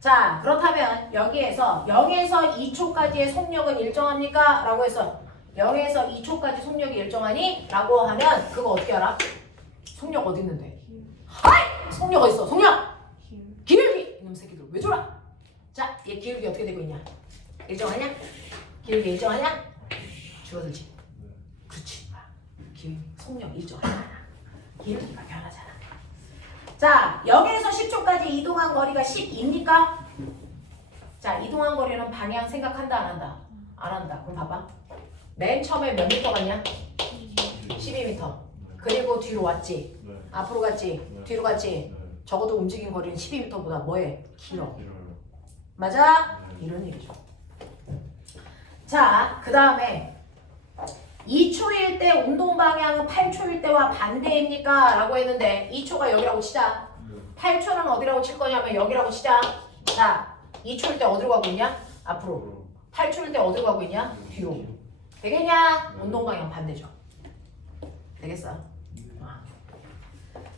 자, 그렇다면 여기에서 0에서 2초까지의 속력은 일정합니까? 라고 해서 0에서 2초까지 속력이 일정하니? 라고 하면 그거 어떻게 알아? 속력 어디 있는데? 하이! 속력 어디 있어? 속력! 기울기! 이놈 새끼들 왜 졸아? 자, 얘 기울기 어떻게 되고 있냐? 일정하냐? 기울기 일정하냐? 줄어들지? 그렇지. 기울기, 속력 일정하잖아. 기울기가 변하잖아. 자, 0에서 10초까지 이동한 거리가 10입니까? 자, 이동한 거리는 방향 생각한다 안 한다? 안 한다. 그럼 봐봐. 맨 처음에 몇 미터 갔냐? 12m. 그리고 뒤로 왔지? 네. 앞으로 갔지? 네. 뒤로 갔지? 네. 적어도 움직인 거리는 12m보다 뭐해? 길어. 길어요. 맞아? 네. 이런 얘기죠. 자, 그 다음에 2초일 때 운동 방향은 8초일 때와 반대입니까? 라고 했는데 2초가 여기라고 치자. 8초는 어디라고 칠 거냐면 여기라고 치자. 자, 2초일 때 어디로 가고 있냐? 앞으로. 8초일 때 어디로 가고 있냐? 뒤로. 되겠냐? 운동 방향 반대죠. 되겠어?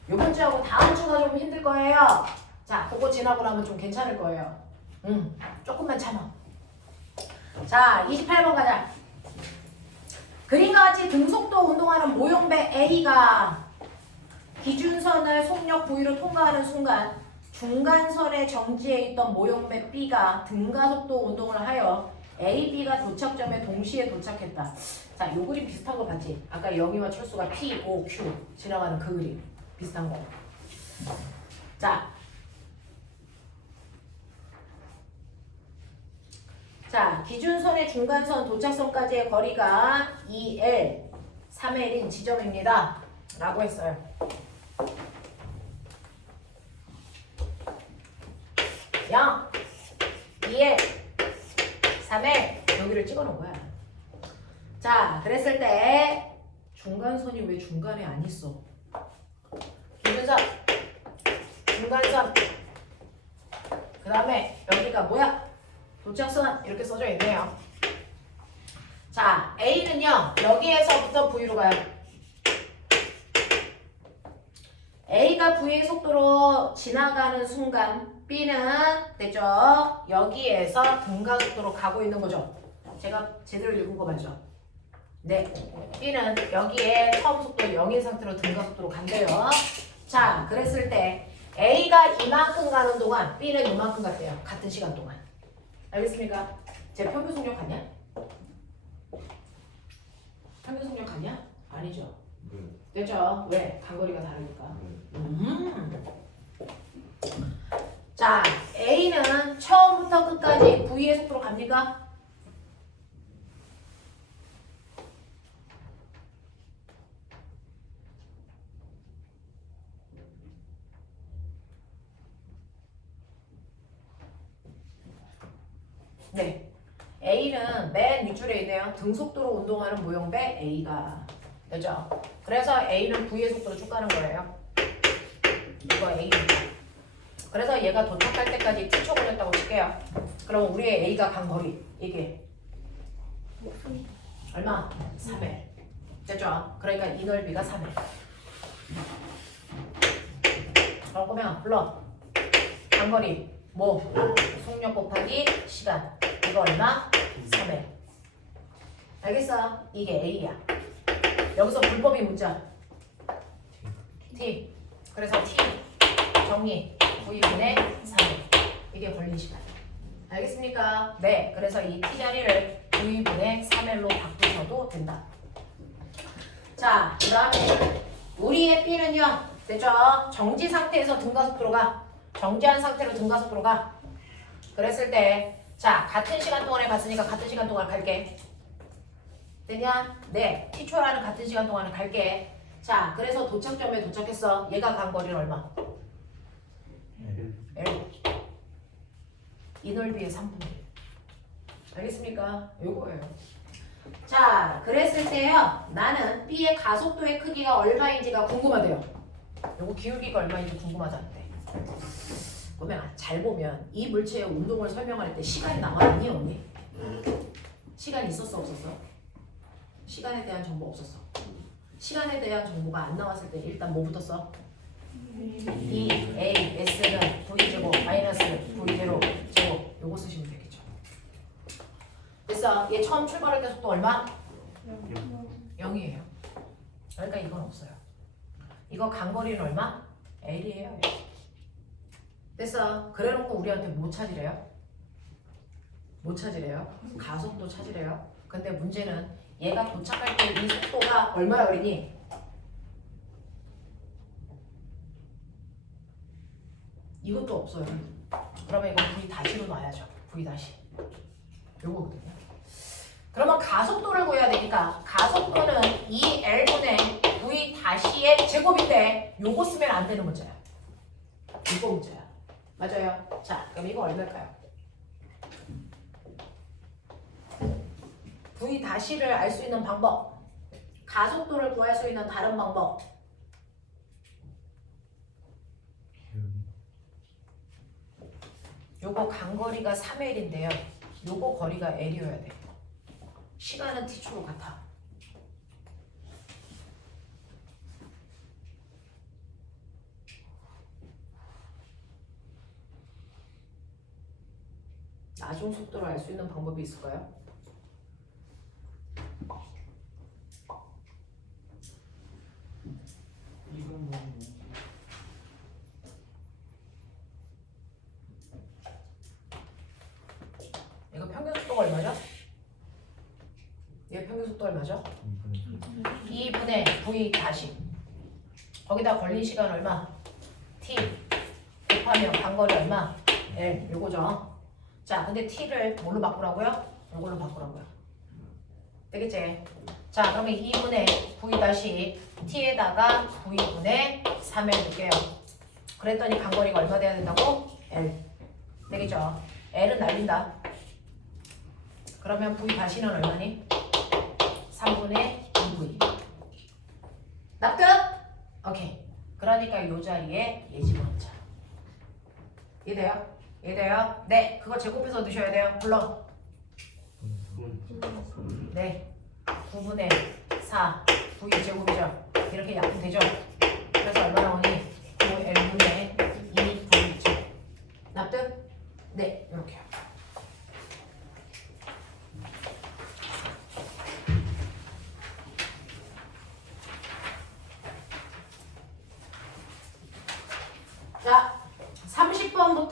요번 주하고 다음 주가 좀 힘들 거예요. 자, 그거 지나고 나면 좀 괜찮을 거예요. 조금만 참아. 자, 28번 가자. 그림과 같이 등속도 운동하는 모형배 A가 기준선을 속력 V로 통과하는 순간 중간선에 정지해 있던 모형배 B가 등가속도 운동을 하여 A, B가 도착점에 동시에 도착했다. 자, 요 그림 비슷한 거 봤지? 아까 영희와 철수가 P, O, Q 지나가는 그 그림 비슷한 거. 자, 기준선의 중간선 도착선까지의 거리가 2L, 3L인 지점입니다. 라고 했어요. 0, 2L, 3L 여기를 찍어놓은 거야. 자, 그랬을 때 중간선이 왜 중간에 안 있어? 기준선, 중간선 그 다음에 여기가 뭐야? 도착선 이렇게 써져 있네요. 자, A는요 여기에서부터 V로 가요. A가 V의 속도로 지나가는 순간 B는 됐죠? 여기에서 등가속도로 가고 있는 거죠. 제가 제대로 읽은 거 맞죠? 네. B는 여기에 처음 속도 0인 상태로 등가 속도로 간대요. 자, 그랬을 때 A가 이만큼 가는 동안 B는 이만큼 갔대요. 같은 시간 동안. 알겠습니까? 제 평균 속력 같냐? 평균 속력 같냐? 아니죠. 됐죠? 왜? 간거리가 다르니까. 자, A는 처음부터 끝까지 V의 속도로 갑니까? 네. A는 맨 윗줄에 있네요. 등속도로 운동하는 모형배 A가. 되죠? 그래서 A는 V의 속도로 쭉 가는 거예요. 이거 A입니다. 그래서 얘가 도착할 때까지 t초 걸렸다고 칠게요. 그럼 우리의 A가 간 거리 이게 얼마? 3L. 됐죠? 그러니까 이 넓이가 3L. 그러면 불러. 간 거리 뭐? 속력 곱하기 시간. 이거 얼마? 3L. 알겠어? 이게 A야. 여기서 불법이 묻자. T. 그래서 T 정리. V분의 3일. 이게 걸린 시간. 알겠습니까? 네. 그래서 이 T 자리를 V분의 3L로 바꾸셔도 된다. 자, 그 다음에 우리의 B는요. 됐죠? 정지 상태에서 등가속도로 가. 정지한 상태로 등가속도로 가. 그랬을 때 자, 같은 시간 동안에 갔으니까 같은 시간 동안 갈게. 됐냐? 네. T초라는 같은 시간 동안에 갈게. 자, 그래서 도착점에 도착했어. 얘가 간 거리는 얼마? L. 이 넓이의 3분의 1. 알겠습니까? 요거예요. 자, 그랬을 때요. 나는 B의 가속도의 크기가 얼마인지가 궁금하대요. 요거 기울기가 얼마인지 궁금하다는데. 그러면 잘 보면 이 물체의 운동을 설명할 때 시간이 나왔니 없니? 시간이 있었어 없었어? 시간에 대한 정보 없었어. 시간에 대한 정보가 안 나왔을 때 일단 뭐부터 써? E, A, S는 V제곱 마이너스 V0 제곱 요거 쓰시면 되겠죠. 됐어. 얘 처음 출발할 때 속도 얼마? 0이에요. 그러니까 이건 없어요. 이거 간거리는 얼마? L이에요. 됐어. 그래놓고 우리한테 뭐 찾으래요? 뭐 찾으래요? 가속도 찾으래요. 근데 문제는 얘가 도착할 때 이 속도가 얼마야 어린이? 이것도 없어요. 그러면 이거 V 다시로 놔야죠. V 다시. 요거거든요. 그러면 가속도를 구해야 되니까 가속도는 2L분의 V 다시의 제곱인데 요거 쓰면 안 되는 문제야. 이거 문제야. 맞아요. 자, 그럼 이거 얼마일까요? V 다시를 알 수 있는 방법. 가속도를 구할 수 있는 다른 방법. 요거 간거리가 3L인데요. 요거 거리가 L이어야 돼요. 시간은 T초로 같아. 나중 속도를 알 수 있는 방법이 있을까요? 이건 뭐 이거 평균 속도가 얼마죠? 얘 평균 속도 얼마죠? 2분의 V 다시 거기다 걸린 시간 얼마? T 곱하면 간거리 얼마? L 요거죠. 자, 근데 T를 뭘로 바꾸라고요? 이걸로 바꾸라고요. 되겠지? 자, 그러면 2분의 V 다시 T에다가 V분의 3L 넣을게요. 그랬더니 간거리가 얼마 돼야 된다고? L 되겠죠? L은 날린다. 그러면 V 다시는 얼마니? 3분의 2V. 납득? 오케이. 그러니까 이 자리에 얘 집어넣자. 이해돼요? 이해돼요? 네. 그거 제곱해서 넣으셔야 돼요. 불러. 네. 9분의 4 V 제곱이죠. 이렇게 약분되죠? 그래서 얼마 나오니? 9L분의 2V 제곱. 납득? 네. 이렇게요.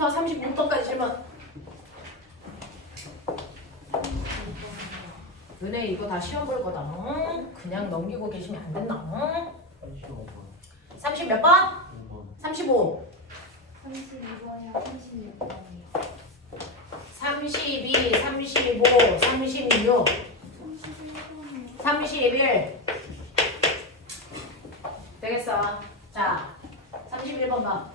1번부터 36번까지 질문. 은혜 이거 다 시험 볼 거다. 응? 그냥 넘기고 계시면 안 된다. 응? 30 몇 번? 35. 32번이랑 36번이요. 32, 35, 36, 31번이요. 31. 되겠어. 자, 31번 봐.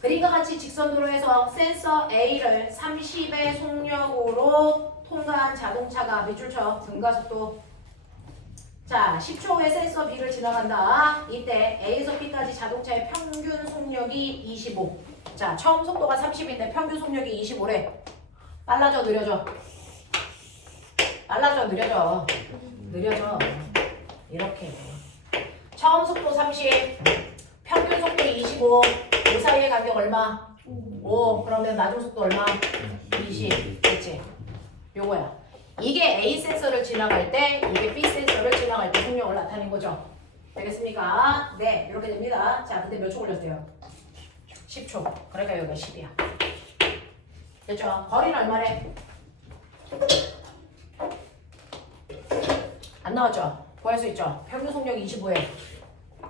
그림과 같이 직선도로에서 센서 A를 30의 속력으로 통과한 자동차가 몇 줄 쳐? 등가속도. 자, 10초 후에 센서 B를 지나간다. 이때 A에서 B까지 자동차의 평균 속력이 25. 자, 처음 속도가 30인데 평균 속력이 25래. 빨라져, 느려져? 빨라져, 느려져? 느려져. 이렇게. 처음 속도 30, 평균 속도 25. 그 사이의 간격 얼마? 5. 그러면 나중 속도 얼마? 20. 그치? 요거야. 이게 A 센서를 지나갈 때, 이게 B 센서를 지나갈 때 속력을 나타낸 거죠. 되겠습니까? 네, 이렇게 됩니다. 자, 근데 몇 초 걸렸어요? 10초. 그러니까 여기가 10이야. 됐죠? 거리는 얼마래? 안 나왔죠? 구할 수 있죠? 평균 속력이 25에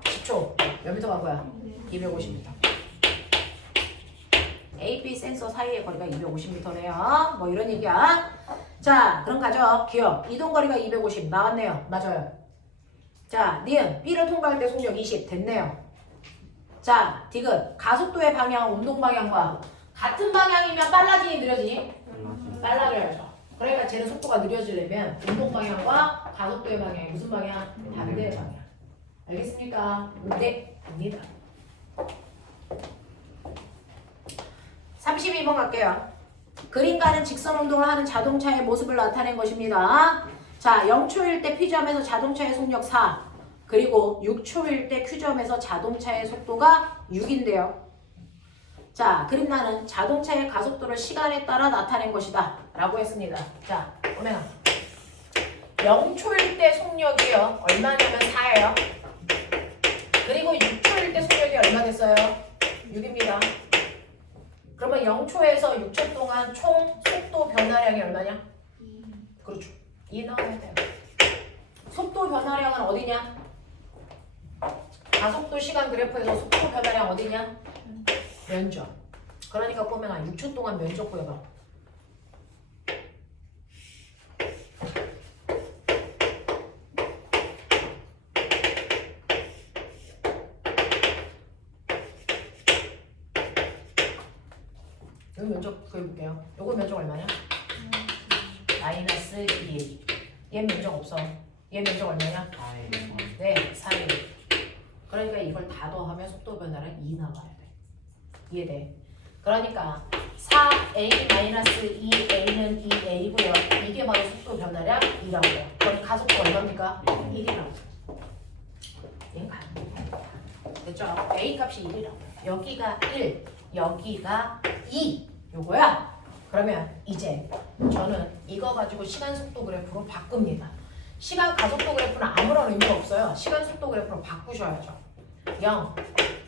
10초. 몇 미터 간 거야? 250m. A, B 센서 사이의 거리가 250m네요. 뭐 이런 얘기야. 자, 그럼 가죠. 기억. 이동거리가 250 나왔네요. 맞아요. 자, 니은 B를 통과할 때 속력 20 됐네요. 자, 디귿 가속도의 방향, 운동 방향과 같은 방향이면 빨라지니 느려지니? 빨라져야죠. 그러니까 쟤는 속도가 느려지려면 운동 방향과 가속도의 방향이 무슨 방향? 반대의 방향. 알겠습니까? 네, 됩니다. 32번 갈게요. 그림과는 직선 운동을 하는 자동차의 모습을 나타낸 것입니다. 자, 0초일 때 P점에서 자동차의 속력 4. 그리고 6초일 때 Q점에서 자동차의 속도가 6인데요. 자, 그림란은 자동차의 가속도를 시간에 따라 나타낸 것이다 라고 했습니다. 자, 보면 0초일 때 속력이요. 얼마냐면 4예요. 그리고 6초일 때 속력이 얼마 됐어요? 6입니다. 그러면 0초에서 6초 동안 총 속도 변화량이 얼마냐? 그렇죠. 2 나와야 돼요. 속도 변화량은 어디냐? 가속도 시간 그래프에서 속도 변화량 어디냐? 면적. 그러니까 보면 6초 동안 면적 구해봐. 이 면적 구해볼게요. 요거 면적 얼마냐? 마이너스 1. 얘 면적 없어. 얘 면적 얼마냐? 네, 4일. 그러니까 이걸 다 더하면 속도 변화량 2 나와야 돼. 이해돼? 그러니까 4a-2a는 2a고요. 이게 바로 속도 변화량 2라고요. 그럼 가속도 얼마입니까? 1이라고. 얘는 가요. 됐죠? a 값이 1이라고요. 여기가 1, 여기가 2. 요거야. 그러면 이제 저는 이거 가지고 시간 속도 그래프로 바꿉니다. 시간 가속도 그래프는 아무런 의미가 없어요. 시간 속도 그래프로 바꾸셔야죠. 0,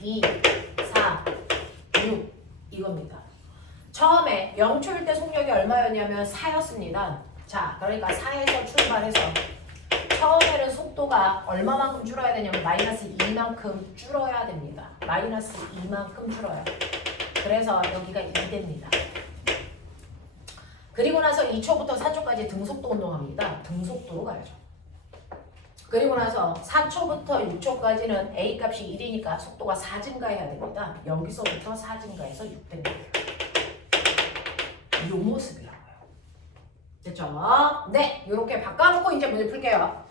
2, 4, 6 이겁니다. 처음에 0초일 때 속력이 얼마였냐면 4였습니다. 자, 그러니까 4에서 출발해서 처음에는 속도가 얼마만큼 줄어야 되냐면 마이너스 2만큼 줄어야 됩니다. 마이너스 2만큼 줄어요. 그래서 여기가 2 됩니다. 그리고 나서 2초부터 4초까지 등속도 운동합니다. 등속도로 가야죠. 그리고 나서 4초부터 6초까지는 A 값이 1이니까 속도가 4 증가해야 됩니다. 여기서부터 4 증가해서 6 됩니다. 이 모습이라고요. 됐죠? 네, 이렇게 바꿔놓고 이제 문제 풀게요.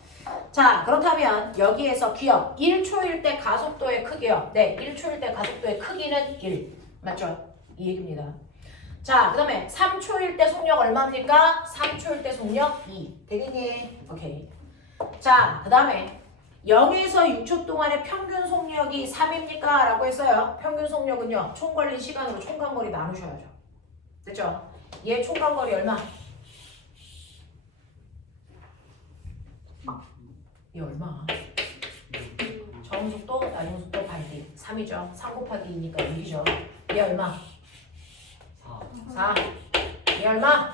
자, 그렇다면 여기에서 기억 1초일 때 가속도의 크기요. 네, 1초일 때 가속도의 크기는 1. 맞죠? 이 얘기입니다. 자, 그 다음에 3초일 때 속력 얼마입니까? 3초일 때 속력 2. 되겠니? 오케이. 자, 그 다음에 0에서 6초 동안의 평균 속력이 3입니까? 라고 했어요. 평균 속력은요. 총 걸린 시간으로 총간거리 나누셔야죠. 됐죠? 얘 총간거리 얼마? 얘 얼마? 처음 속도, 나중 속도 반비. 3이죠. 3 곱하기 2니까 6이죠. 얘 얼마? 4. 이 얼마?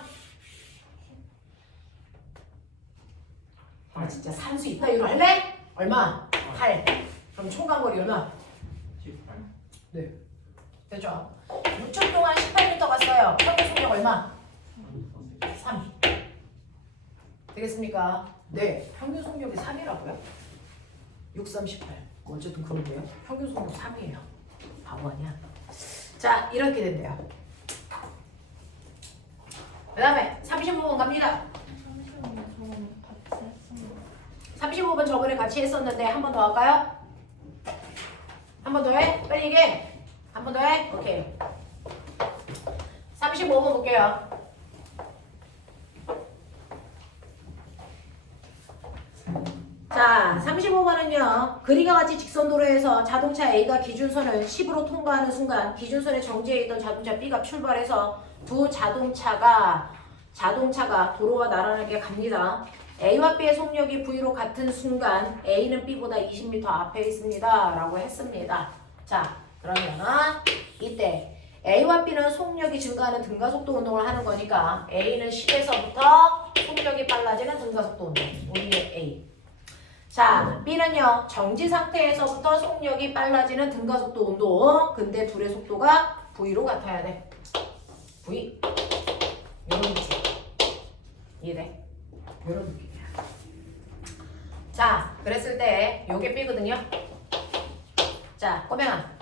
아 진짜 산수 이따위로 할래? 얼마? 8. 그럼 총간거리 얼마? 18. 네. 됐죠? 6초 동안 18m 갔어요. 평균 속력 얼마? 3. 되겠습니까? 네. 평균 속력이 3이라고요? 6, 3, 18. 어쨌든 그런데요. 평균 속력 3이에요. 바보 아니야? 자, 이렇게 된대요. 그 다음에 35번 갑니다. 잠시만요. 저는 같이 했습니다. 35번 저번에 같이 했었는데 한 번 더 할까요? 한 번 더 해? 빨리 얘기해. 한 번 더 해? 오케이. 35번 볼게요. 자, 35번은요. 그리가 같이 직선도로에서 자동차 A가 기준선을 10으로 통과하는 순간 기준선에 정지해 있던 자동차 B가 출발해서 두 자동차가 도로와 나란하게 갑니다. A와 B의 속력이 V로 같은 순간 A는 B보다 20m 앞에 있습니다. 라고 했습니다. 자, 그러면 이때 A와 B는 속력이 증가하는 등가속도 운동을 하는 거니까 A는 10에서부터 속력이 빨라지는 등가속도 운동. 우리의 A. 자, B는요. 정지 상태에서부터 속력이 빨라지는 등가속도 운동. 근데 둘의 속도가 V로 같아야 돼. V. 이런 느낌. 이해돼? 이런 느낌이야. 자, 그랬을 때 요게 B거든요. 자, 꼬맹아.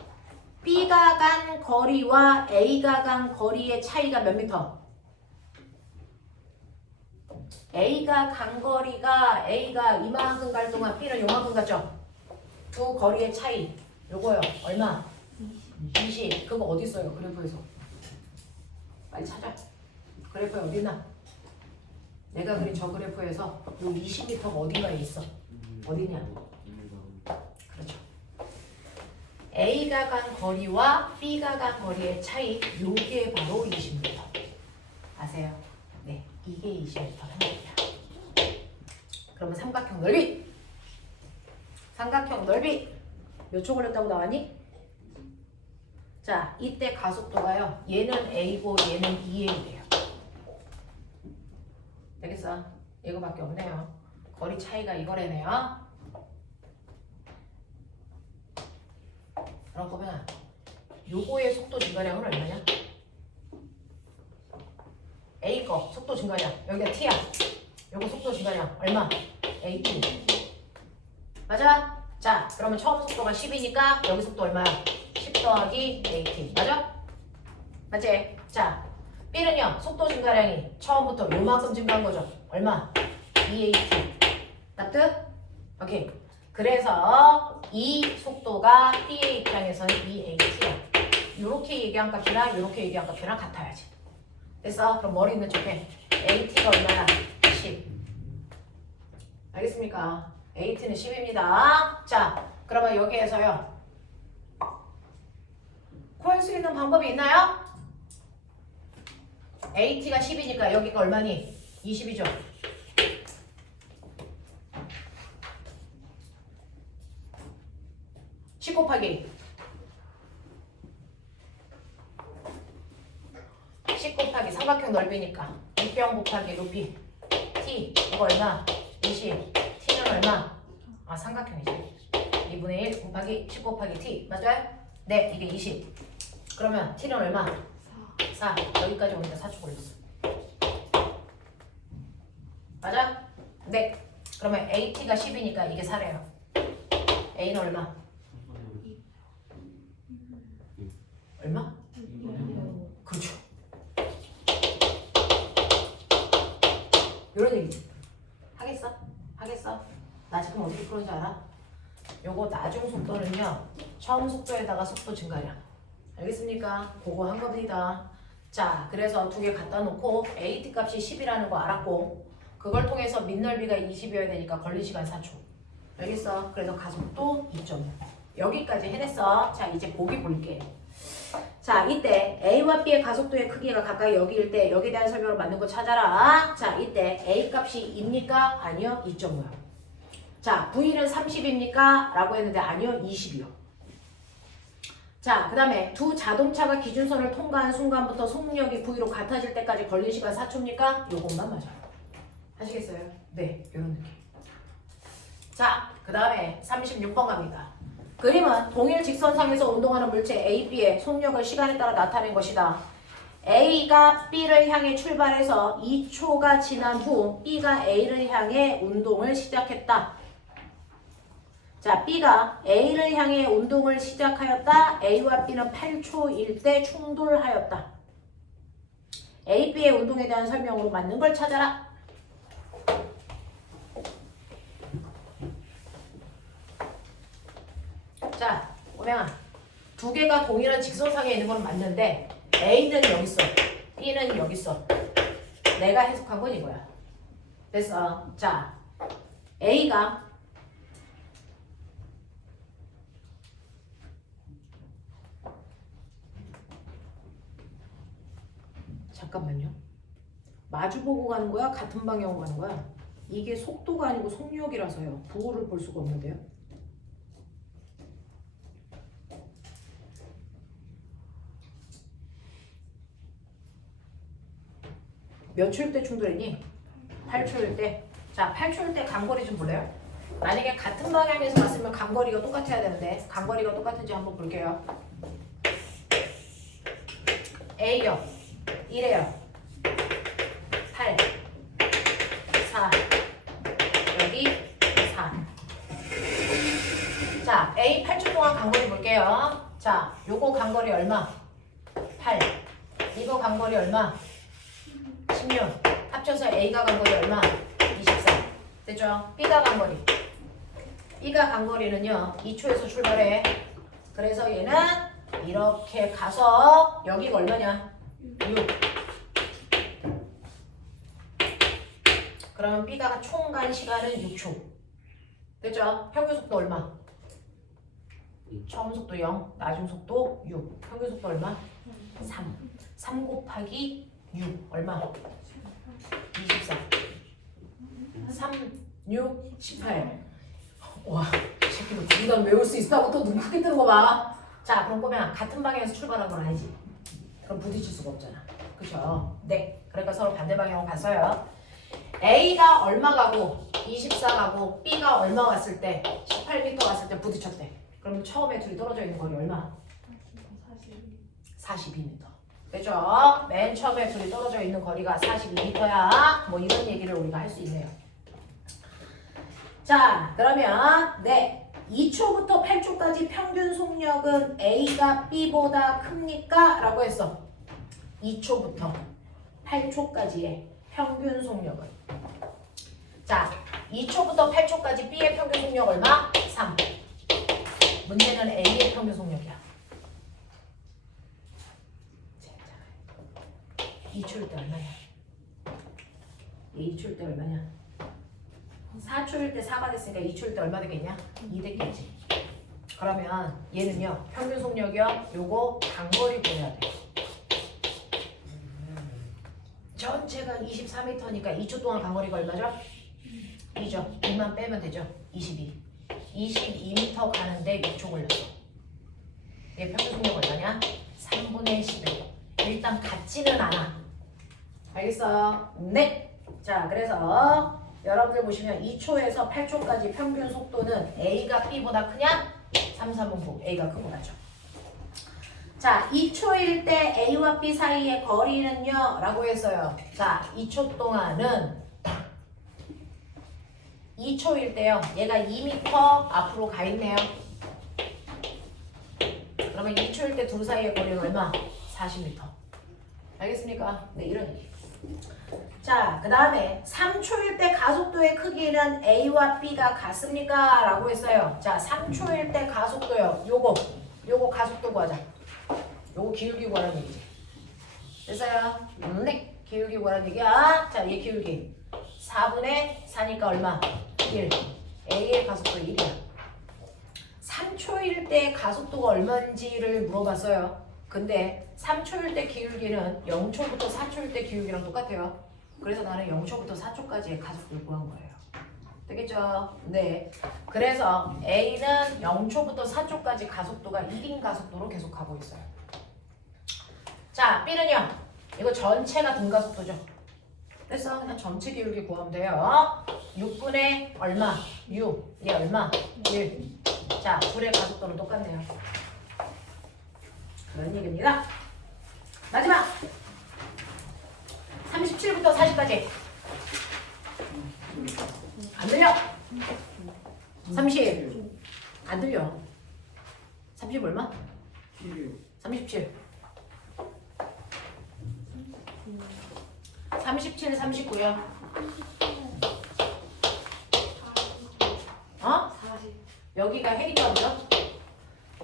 B가 간 거리와 A가 간 거리의 차이가 몇 미터? A가 간 거리가 A가 이만큼 갈 동안 B는 요만큼 갔죠? 두 거리의 차이 요거요. 얼마? 20. 그거 어디 있어요? 그래프에서. 빨리 찾아. 그래프에 어디 있나? 내가 그린 저 그래프에서 요 20m가 어딘가에 있어. 어디냐? 그렇죠. A가 간 거리와 B가 간 거리의 차이 요게 바로 20m. 아세요? 네, 이게 20m라는 겁니다. 그러면 삼각형 넓이. 삼각형 넓이 몇 초 걸렸다고 나왔니? 자, 이때 가속도가요. 얘는 A고 얘는 2A래요. 되겠어? 이거밖에 없네요. 거리 차이가 이거래네요. 그럼 보면 요거의 속도 증가량은 얼마냐? A 거 속도 증가량 여기가 T야. 요거 속도 증가량 얼마? AT. 맞아? 자, 그러면 처음 속도가 10이니까 여기 속도 얼마야? 10 더하기 AT. 맞아? 맞지? 자, B는요. 속도 증가량이 처음부터 요만큼 증가한 거죠. 얼마? 2AT. 납득? 오케이. 그래서 이 속도가 B의 입장에서는 2AT야. 요렇게 얘기한 값이랑 요렇게 얘기한 값이랑 같아야지. 됐어? 그럼 머리 있는 척해. AT가 얼마야? 10. 알겠습니까? AT는 10입니다. 자, 그러면 여기에서요. 구할 수 있는 방법이 있나요? AT가 10이니까 여기가 얼마니? 20이죠. 10 곱하기 10 곱하기 삼각형 넓이니까 2평 곱하기 높이 T 이거 얼마? 20 T는 얼마? 아 삼각형이지 2분의 1 곱하기 10 곱하기 T 맞아요? 네 이게 20 그러면 T는 얼마? 4 여기까지 오니까 4초 걸렸어 맞아? 네 그러면 AT가 10이니까 이게 4래요 A는 얼마? 얼마? 그렇죠. 이런 얘기지. 하겠어? 하겠어? 나 지금 어떻게 풀었는지 알아? 요거 나중 속도는요. 처음 속도에다가 속도 증가량. 알겠습니까? 그거 한 겁니다. 자, 그래서 두 개 갖다 놓고 AT 값이 10이라는 거 알았고 그걸 통해서 밑넓이가 20이어야 되니까 걸린 시간 4초. 알겠어? 그래서 가속도 2.5. 여기까지 해냈어. 자, 이제 보기 볼게. 자, 이때 A와 B의 가속도의 크기가 가까이 여기일 때 여기에 대한 설명을 맞는 거 찾아라. 자, 이때 A 값이 2입니까? 아니요, 2.5요. 자, V는 30입니까? 라고 했는데 아니요, 20이요. 자, 그 다음에 두 자동차가 기준선을 통과한 순간부터 속력이 V로 같아질 때까지 걸린 시간 4초입니까? 요것만 맞아요. 하시겠어요? 네, 요런 느낌. 자, 그 다음에 36번 갑니다. 그림은 동일 직선상에서 운동하는 물체 A, B의 속력을 시간에 따라 나타낸 것이다. A가 B를 향해 출발해서 2초가 지난 후 B가 A를 향해 운동을 시작했다. 자, B가 A를 향해 운동을 시작하였다. A와 B는 8초일 때 충돌하였다. A, B의 운동에 대한 설명으로 맞는 걸 찾아라. 자, 오명아, 두 개가 동일한 직선상에 있는 건 맞는데 A는 여기 있어, B는 여기 있어. 내가 해석한 건 이거야. 됐어. 자, A가 잠깐만요. 마주보고 가는 거야? 같은 방향으로 가는 거야? 이게 속도가 아니고 속력이라서요. 부호를 볼 수가 없는데요. 몇 초일 때 충돌했니? 8초일 때. 자, 8초일 때 간거리 좀 볼래요? 만약에 같은 방향에서 봤으면 간거리가 똑같아야 되는데 간거리가 똑같은지 한번 볼게요. A요. 1에요. 8, 4, 여기 4. 자, A 8초 동안 간거리 볼게요. 자, 요거 간거리 얼마? 8. 이거 간거리 얼마? 16. 합쳐서 A가 간거리 얼마? 24. 됐죠? B가 간거리. B가 간거리는요, 2초에서 출발해. 그래서 얘는 이렇게 가서 여기가 얼마냐? 6. 그러면 B가 총 간 시간은 6초. 됐죠? 평균 속도 얼마? 처음 속도 0, 나중 속도 6. 평균 속도 얼마? 3. 3 곱하기 6 얼마? 24. 3, 6, 18. 와, 이 새끼도 분단 외울 수 있다고 또 눈 크게 뜨는 거 봐. 자, 그럼 보면 같은 방향에서 출발한 건 아니지. 그럼 부딪힐 수가 없잖아. 그쵸? 네. 그러니까 서로 반대 방향으로 갔어요. A가 얼마 가고 24 가고 B가 얼마 갔을 때 18m 갔을 때 부딪혔대. 그럼 처음에 둘이 떨어져 있는 거리 얼마? 42m. 그죠? 맨 처음에 둘이 떨어져 있는 거리가 42m야. 뭐 이런 얘기를 우리가 할 수 있네요. 자, 그러면 네. 2초부터 8초까지 평균 속력은 A가 B보다 큽니까? 라고 했어. 2초부터 8초까지의 평균 속력은. 자, 2초부터 8초까지 B의 평균 속력 얼마? 3. 문제는 A의 평균 속력이야. 2초일 때 얼마냐? 2초일 때 얼마냐? 4초일 때 4가 됐으니까 2초일 때 얼마 되겠냐? 2 됐겠지. 그러면 얘는요, 평균 속력이요, 요거 간거리 구해야 돼. 전체가 24m니까 2초 동안 간거리가 얼마죠? 2죠. 2만 빼면 되죠. 22. 22m 가는데 6초 걸렸어. 얘 평균 속력 얼마냐? 3분의 11. 일단 같지는 않아. 알겠어요? 네. 자, 그래서 여러분들 보시면 2초에서 8초까지 평균 속도는 A가 B보다 크냐? 3, 4분포 A가 크고 나죠. 자, 2초일 때 A와 B 사이의 거리는요? 라고 했어요. 자, 2초 동안은 2초일 때요. 얘가 2m 앞으로 가 있네요. 그러면 2초일 때 둘 사이의 거리는 얼마? 40m. 알겠습니까? 네, 이런 얘기. 자, 그 다음에 3초일 때 가속도의 크기는 A와 B가 같습니까? 라고 했어요. 자, 3초일 때 가속도요. 요거 가속도 구하자. 요거 기울기 구하라는 얘기지. 됐어요? 네. 기울기 구하라는 얘기야. 자, 얘 기울기. 4분의 4니까 얼마? 1. A의 가속도 1이야. 3초일 때 가속도가 얼마인지를 물어봤어요. 근데 3초일 때 기울기는 0초부터 4초일 때 기울기랑 똑같아요. 그래서 나는 0초부터 4초까지의 가속도를 구한 거예요. 되겠죠? 네. 그래서 A는 0초부터 4초까지 가속도가 1인 가속도로 계속 가고 있어요. 자, B는요. 이거 전체가 등가속도죠. 그래서 그냥 전체 기울기 구하면 돼요. 6분의 얼마? 6. 얘 얼마? 1. 자, 불의 가속도는 똑같네요. 그런 얘기입니다. 마지막! 37부터 40까지. 안 들려? 30. 안 들려. 30 얼마? 37. 37, 39요. 어? 40. 여기가 해리값이죠?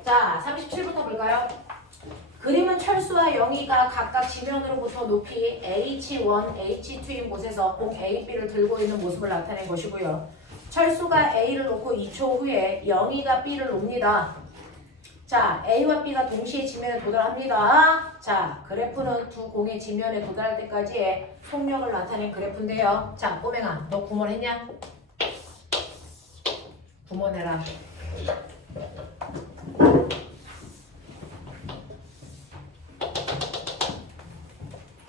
자, 37부터 볼까요? 그림은 철수와 영희가 각각 지면으로부터 높이 H1, H2인 곳에서 공 A, B를 들고 있는 모습을 나타낸 것이고요. 철수가 A를 놓고 2초 후에 영희가 B를 놉니다. 자, A와 B가 동시에 지면에 도달합니다. 자, 그래프는 두 공의 지면에 도달할 때까지의 속력을 나타낸 그래프인데요. 자, 꼬맹아, 너 구몬했냐? 구몬해라.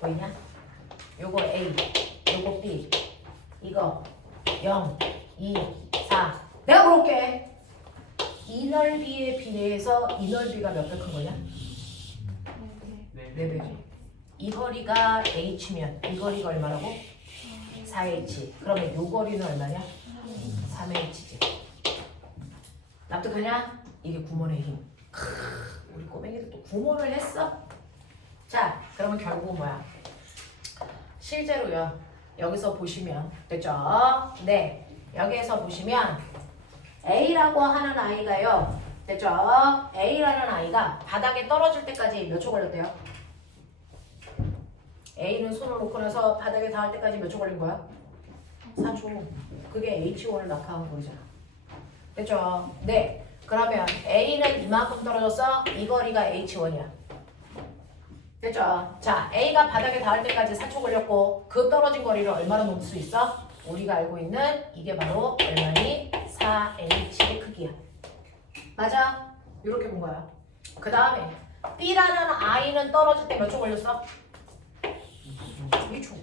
보이냐? 요거 A, 요거 B, 이거 0, 2, 4. 내가 물어볼게. 이 넓이에 비례해서 이 넓이가 몇 배 큰 거냐? 네. 4배지. 이 거리가 H면 이 거리가 얼마라고? 4H. 그러면 요 거리는 얼마냐? 3H지. 납득하냐? 이게 구몬의 힘. 우리 꼬맹이들 또 구몬을 했어? 자, 그러면 결국은 뭐야? 실제로요. 여기서 보시면 됐죠? 네. 여기에서 보시면 A라고 하는 아이가요. 됐죠? A라는 아이가 바닥에 떨어질 때까지 몇 초 걸렸대요? A는 손을 놓고 나서 바닥에 닿을 때까지 몇 초 걸린 거야? 4초. 그게 H1을 낙하한 거잖아. 됐죠? 네. 그러면 A는 이만큼 떨어졌어. 이 거리가 H1이야. 됐죠? 자, A가 바닥에 닿을 때까지 4초 걸렸고 그 떨어진 거리를 얼마나 놓을 수 있어? 우리가 알고 있는 이게 바로 얼마니? 4H의 크기야. 맞아? 이렇게 본 거야. 그 다음에 B라는 아이는 떨어질 때 몇 초 걸렸어? 2초.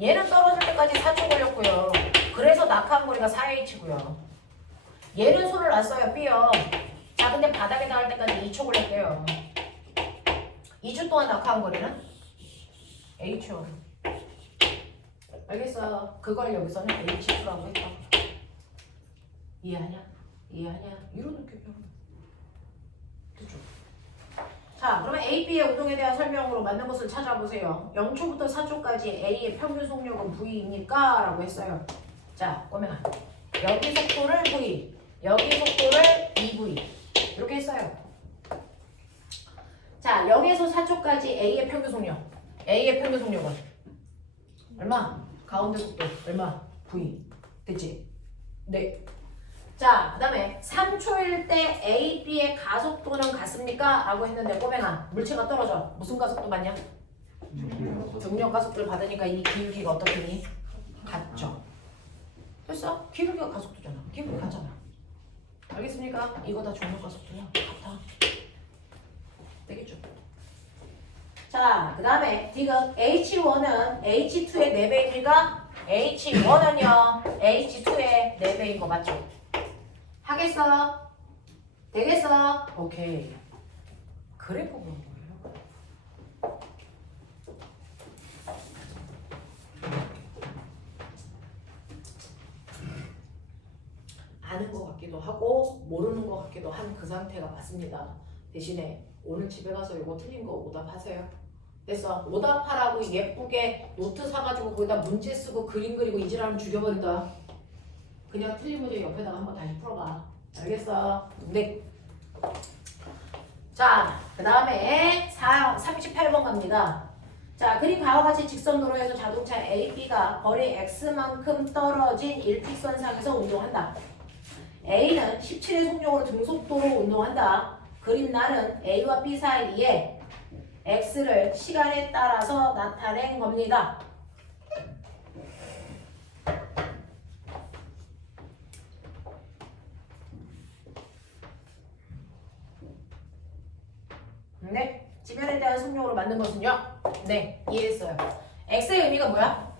얘는 떨어질 때까지 4초 걸렸고요. 그래서 낙하한 거리가 4H고요. 얘는 손을 놨어요. B요. 자, 근데 바닥에 닿을 때까지 2초 걸렸대요. 2주 동안 낙하한 거리는? H1. 알겠어. 그걸 여기서는 H2라고 했다. 이해하냐? 이해하냐? 이런 느낌이야. 됐죠? 자, 그러면 A, B의 운동에 대한 설명으로 맞는 것을 찾아보세요. 0초부터 4초까지 A의 평균 속력은 V입니까? 라고 했어요. 자, 꼬맹아. 여기 속도를 V, 여기 속도를 2V. 이렇게 했어요. 자, 0에서 4초까지 A의 평균 속력. A의 평균 속력은 얼마? 가운데 속도 얼마? V. 됐지? 네. 자, 그 다음에 3초일 때 A, B의 가속도는 같습니까? 라고 했는데 꼬맹아, 물체가 떨어져. 무슨 가속도 받냐? 중력 가속도를 받으니까 이 기울기가 어떻게니? 같죠. 됐어? 기울기가 가속도잖아. 기울기 같잖아. 알겠습니까? 이거 다 중력 가속도야. 같아. 되겠죠? 자, 그 다음에 지금 H1은 H2의 4배입니까? H1은요 H2의 4배인 거 맞죠? 하겠어? 되겠어? 오케이. 그래프 보는 거예요. 아는 것 같기도 하고 모르는 것 같기도 한 그 상태가 맞습니다. 대신에 오늘 집에 가서 이거 틀린 거 오답하세요. 됐어. 오답하라고 예쁘게 노트 사가지고 거기다 문제 쓰고 그림 그리고 이지라면 죽여버린다. 그냥 틀린 문제 옆에다가 한번 다시 풀어봐. 알겠어? 네. 자, 그 다음에 38번 갑니다. 자, 그림 바와 같이 직선 도로에서 자동차 A, B가 거리 X만큼 떨어진 일직선상에서 운동한다. A는 17의 속력으로 등속도로 운동한다. 그림 나는 A와 B 사이에 X를 시간에 따라서 나타낸 겁니다. 네. 지면에 대한 속력으로 만든 것은요. 네. 이해했어요. x의 의미가 뭐야?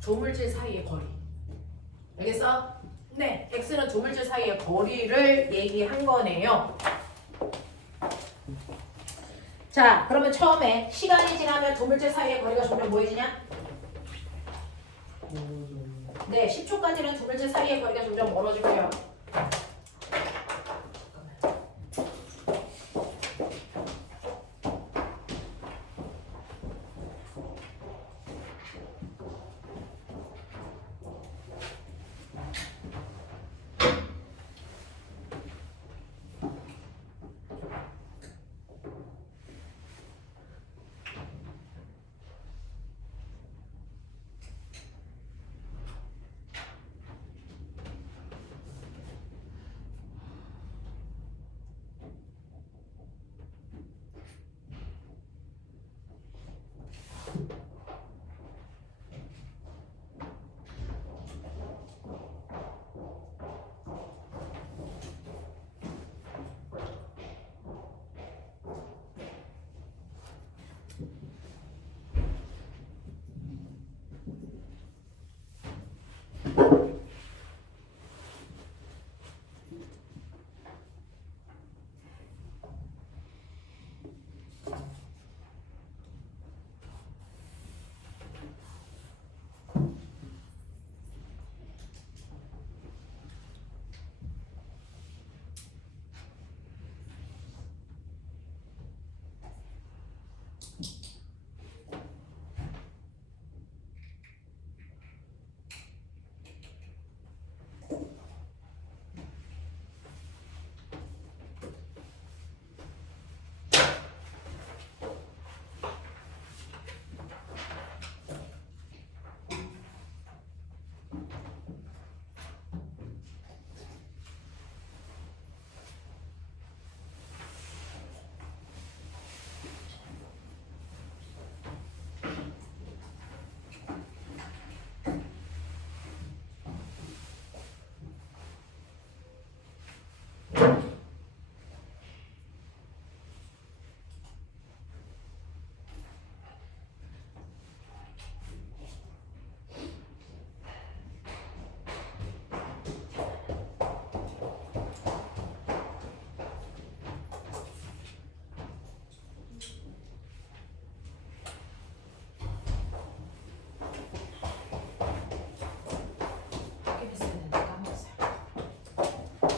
조물질 사이의 거리. 알겠어? 네. x는 조물질 사이의 거리를 얘기한 거네요. 자, 그러면 처음에 시간이 지나면 조물질 사이의 거리가 점점 뭐해지냐? 네, 10초까지는 조물질 사이의 거리가 점점 멀어지고요.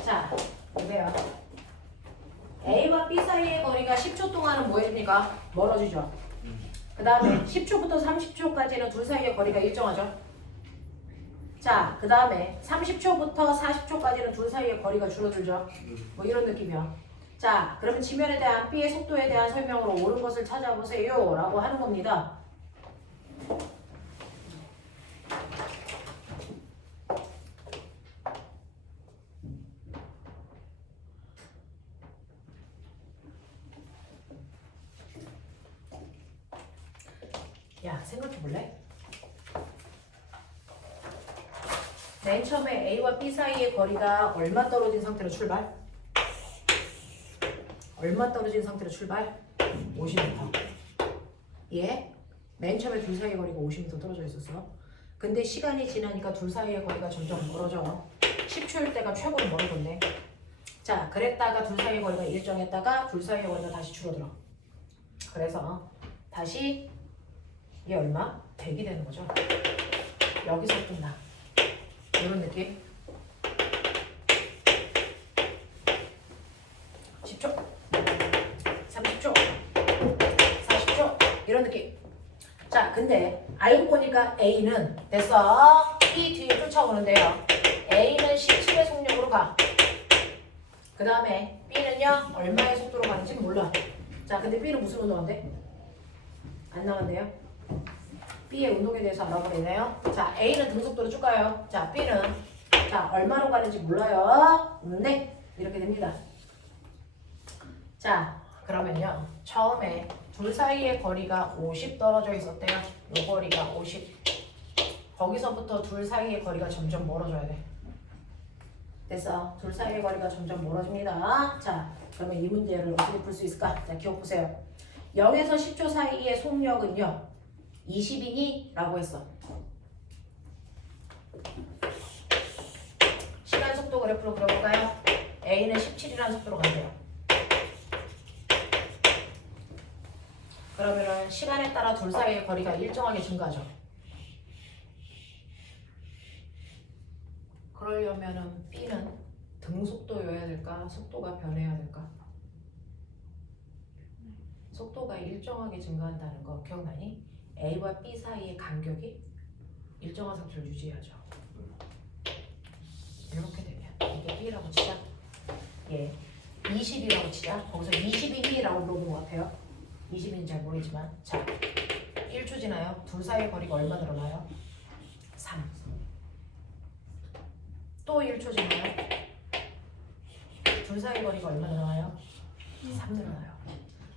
자, 보세요. A와 B 사이의 거리가 10초 동안은 뭐해집니까? 멀어지죠. 그 다음에 10초부터 30초까지는 둘 사이의 거리가 일정하죠. 자, 그 다음에 30초부터 40초까지는 둘 사이의 거리가 줄어들죠. 뭐 이런 느낌이야. 자, 그러면 지면에 대한 B의 속도에 대한 설명으로 옳은 것을 찾아보세요 라고 하는 겁니다. 야, 생각해볼래? 맨 처음에 A와 B 사이의 거리가 얼마 떨어진 상태로 출발? 얼마 떨어진 상태로 출발? 50m. 예? 맨 처음에 둘 사이의 거리가 50m 떨어져 있었어. 근데 시간이 지나니까 둘 사이의 거리가 점점 멀어져. 10초일 때가 최고로 멀어졌네. 자, 그랬다가 둘 사이의 거리가 일정했다가 둘 사이의 거리가 다시 줄어들어. 그래서 다시 이게 얼마? 100이 되는 거죠. 여기서 끝나. 이런 느낌. 10초, 30초, 40초 이런 느낌. 자, 근데 알고 보니까 A는 됐어. B 뒤에 쫓아오는데요. A는 17의 속력으로 가. 그 다음에 B는요 얼마의 속도로 가는지 몰라. 자, 근데 B는 무슨 운동한대? 안 나왔네요. B의 운동에 대해서 알아보겠네요. 자, A는 등속도로 쭉 가요. 자, B는 자 얼마로 가는지 몰라요. 네, 이렇게 됩니다. 자, 그러면요 처음에 둘 사이의 거리가 50 떨어져 있었대요. 요 거리가 50. 거기서부터 둘 사이의 거리가 점점 멀어져야 돼. 됐어. 둘 사이의 거리가 점점 멀어집니다. 자, 그러면 이 문제를 어떻게 풀 수 있을까? 자, 기억 보세요. 0에서 10초 사이의 속력은요. 20이니? 라고 했어. 시간 속도 그래프로 그려볼까요? A는 17이라는 속도로 간대요. 그러면은 시간에 따라 둘 사이의 거리가 일정하게 증가하죠. 그러려면은 B는 등속도여야 될까? 속도가 변해야 될까? 속도가 일정하게 증가한다는 거 기억나니? A와 B 사이의 간격이 일정한 상태를 유지해야죠. 이렇게 되면 이게 B라고 치자. 예, 20이라고 치자. 거기서 20이라고 물어본 것 같아요. 20인지 잘 모르지만 자, 1초 지나요. 둘 사이의 거리가 얼마 늘어나요? 3. 또 1초 지나요. 둘 사이의 거리가 얼마 늘어나요? 3 늘어나요.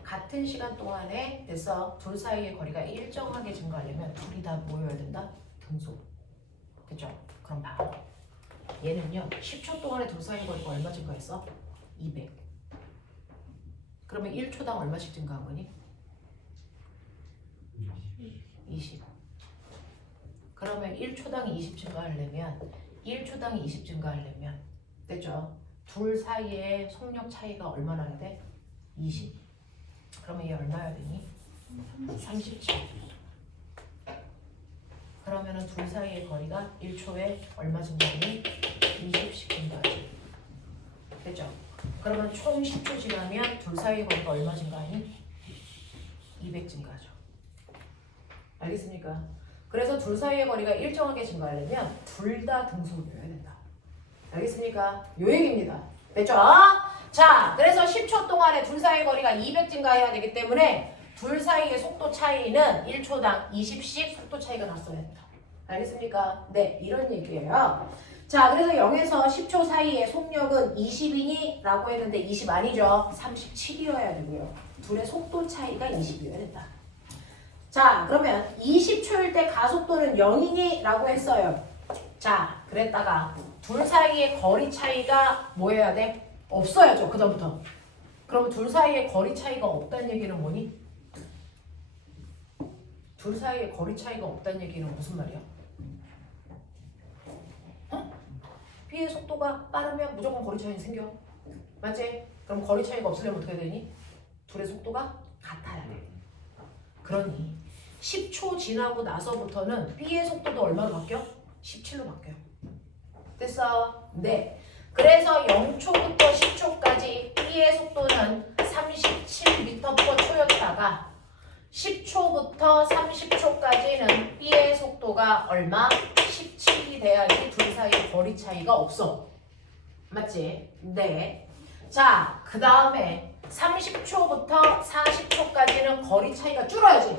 같은 시간 동안에 됐어. 둘 사이의 거리가 일정하게 증가하려면 둘이 다 모여야 된다? 등속. 그죠? 그럼 봐. 얘는요. 10초 동안에 둘 사이의 거리가 얼마 증가했어? 200. 그러면 1초당 얼마씩 증가한 거니? 20. 그러면 1초당 20 증가하려면 1초당 20 증가하려면 됐죠? 둘 사이의 속력 차이가 얼마나 해야 돼? 20. 그러면 얘 얼마야 되니? 37. 그러면은 둘 사이의 거리가 1초에 얼마 증가하니? 20씩 증가하지. 됐죠? 그러면 총 10초 지나면 둘 사이의 거리가 얼마 증가하니? 200 증가하죠. 알겠습니까? 그래서 둘 사이의 거리가 일정하게 증가하려면 둘 다 등속이어야 된다. 알겠습니까? 요 얘기입니다. 됐죠? 자, 그래서 10초 동안에 둘 사이의 거리가 200 증가해야 되기 때문에 둘 사이의 속도 차이는 1초당 20씩 속도 차이가 났어야 된다. 알겠습니까? 네, 이런 얘기예요. 자, 그래서 0에서 10초 사이의 속력은 20이니? 라고 했는데 20 아니죠? 37이어야 되고요. 둘의 속도 차이가 20이어야 된다. 자, 그러면 20초일 때 가속도는 0이니? 라고 했어요. 자, 그랬다가 둘 사이의 거리 차이가 뭐여야 돼? 없어야죠, 그 전부터. 그럼 둘 사이의 거리 차이가 없다는 얘기는 뭐니? 둘 사이의 거리 차이가 없다는 얘기는 무슨 말이야? B의 속도가 빠르면 무조건 거리 차이는 생겨. 맞지? 그럼 거리 차이가 없으려면 어떻게 되니? 둘의 속도가 같아야 돼. 그러니 10초 지나고 나서부터는 B의 속도도 얼마로 바뀌어? 17로 바뀌어요. 됐어? 네. 그래서 0초부터 10초까지 B의 속도는 37m/초였다가 10초부터 30초까지는 B의 속도가 얼마? 17이 돼야지 둘 사이 거리 차이가 없어. 맞지? 네. 자, 그 다음에 30초부터 40초까지는 거리 차이가 줄어야지.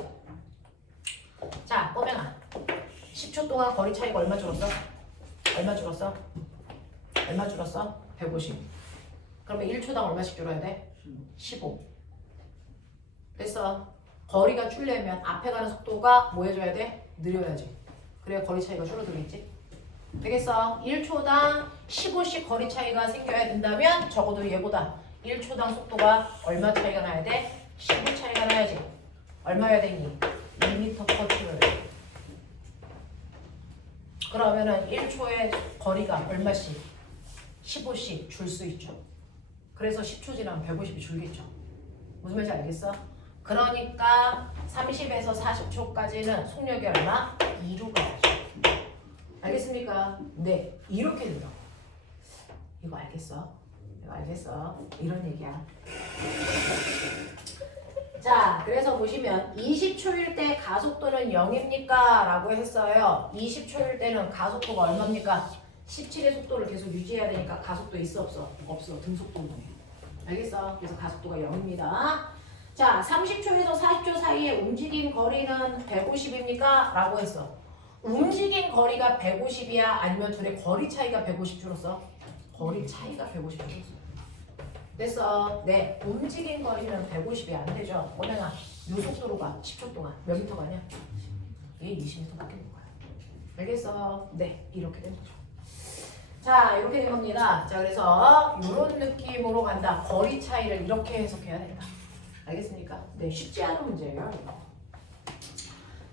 자, 꼬맹아. 10초 동안 거리 차이가 얼마 줄었어? 얼마 줄었어? 얼마 줄었어? 150. 그러면 1초당 얼마씩 줄어야 돼? 15. 됐어. 거리가 줄려면 앞에 가는 속도가 뭐 해줘야 돼? 느려야지. 그래야 거리 차이가 줄어들겠지? 되겠어? 1초당 15씩 거리 차이가 생겨야 된다면 적어도 얘보다 1초당 속도가 얼마 차이가 나야 돼? 15 차이가 나야지. 얼마여야 되니? 2m/초를. 그러면은 1초의 거리가 얼마씩? 15씩 줄 수 있죠. 그래서 10초 지나면 150이 줄겠죠. 무슨 말인지 알겠어? 그러니까 30에서 40초까지는 속력이 얼마? 2로 가야죠. 알겠습니까? 네, 이렇게 된다. 이거 알겠어? 이거 알겠어? 이런 얘기야. 자, 그래서 보시면 20초일 때 가속도는 0입니까? 라고 했어요. 20초일 때는 가속도가 얼마입니까? 17의 속도를 계속 유지해야 되니까 가속도 있어 없어? 없어. 등속도는. 알겠어? 그래서 가속도가 0입니다. 자, 30초에서 40초 사이에 움직인 거리는 150입니까? 라고 했어. 움직인 거리가 150이야? 아니면 둘의 거리 차이가 150 줄었어? 거리 차이가 150 줄었어. 됐어. 네, 움직인 거리는 150이 안 되죠. 꼬맹아, 요 속도로 가. 10초 동안. 몇 미터 가냐? 얘 20m 바뀌는 거야. 알겠어? 네, 이렇게 된 거죠. 자, 이렇게 된 겁니다. 자, 그래서 이런 느낌으로 간다. 거리 차이를 이렇게 해석해야 된다. 알겠습니까? 네, 쉽지 않은 문제예요. 이거.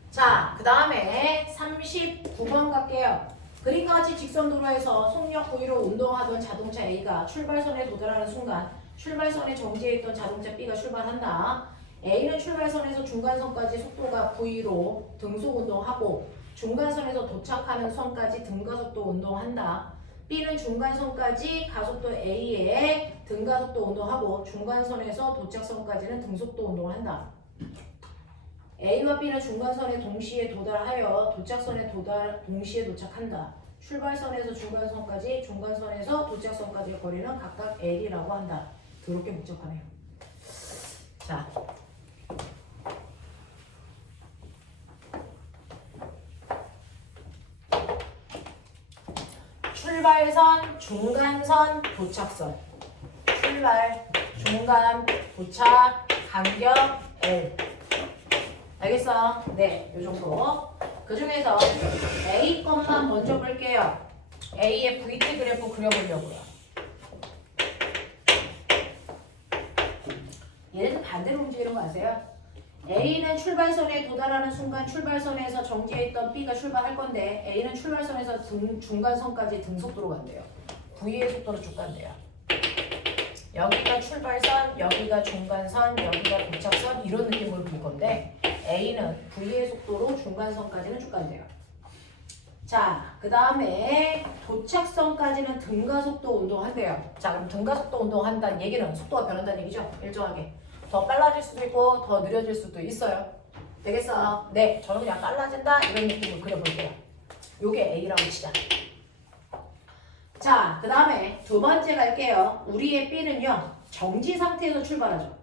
자, 그 다음에 39번 갈게요. 그림과 같이 직선 도로에서 속력 V로 운동하던 자동차 A가 출발선에 도달하는 순간 출발선에 정지해 있던 자동차 B가 출발한다. A는 출발선에서 중간선까지 속도가 V로 등속 운동하고 중간선에서 도착하는 선까지 등가속도 운동한다. B는 중간선까지 가속도 A에 등가속도 운동하고 중간선에서 도착선까지는 등속도 운동을 한다. A와 B는 중간선에 동시에 도달하여 도착선에 동시에 도착한다. 출발선에서 중간선까지, 중간선에서 도착선까지의 거리는 각각 L이라고 한다. 더럽게 복잡하네요. 자, 출발선, 중간선, 도착선. 출발, 중간, 도착, 간격, L. 알겠어? 네, 요 정도. 그 중에서 A 것만 먼저 볼게요. A의 VT 그래프 그려보려고요. 얘는 반대로 움직이는 거 아세요? A는 출발선에 도달하는 순간 출발선에서 정지해 있던 B가 출발할 건데 A는 출발선에서 중간선까지 등속도로 간대요. V의 속도로 쭉 간대요. 여기가 출발선, 여기가 중간선, 여기가 도착선 이런 느낌으로 볼 건데 A는 V의 속도로 중간선까지는 쭉 간대요. 자, 그 다음에 도착선까지는 등가속도 운동한대요. 자, 그럼 등가속도 운동한다는 얘기는 속도가 변한다는 얘기죠. 일정하게. 더 빨라질 수도 있고 더 느려질 수도 있어요. 되겠어? 네, 저는 그냥 빨라진다 이런 느낌으로 그려볼게요. 요게 A라고 치자. 자, 그 다음에 두 번째 갈게요. 우리의 B는요, 정지 상태에서 출발하죠.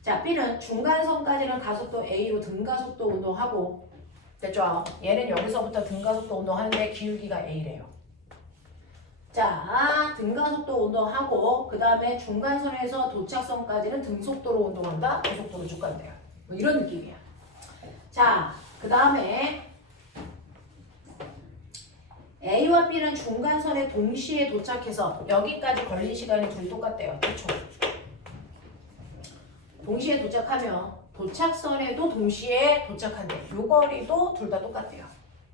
자, B는 중간선까지는 가속도 A로 등가속도 운동하고, 됐죠? 얘는 여기서부터 등가속도 운동하는데 기울기가 A래요. 자, 등가속도 운동하고, 그 다음에 중간선에서 도착선까지는 등속도로 운동한다? 고속도로 쭉 간대요. 뭐 이런 느낌이야. 자, 그 다음에 A와 B는 중간선에 동시에 도착해서 여기까지 걸린 시간이 둘이 똑같대요. 그렇죠? 동시에 도착하면 도착선에도 동시에 도착한대. 요 거리도 둘 다 똑같대요.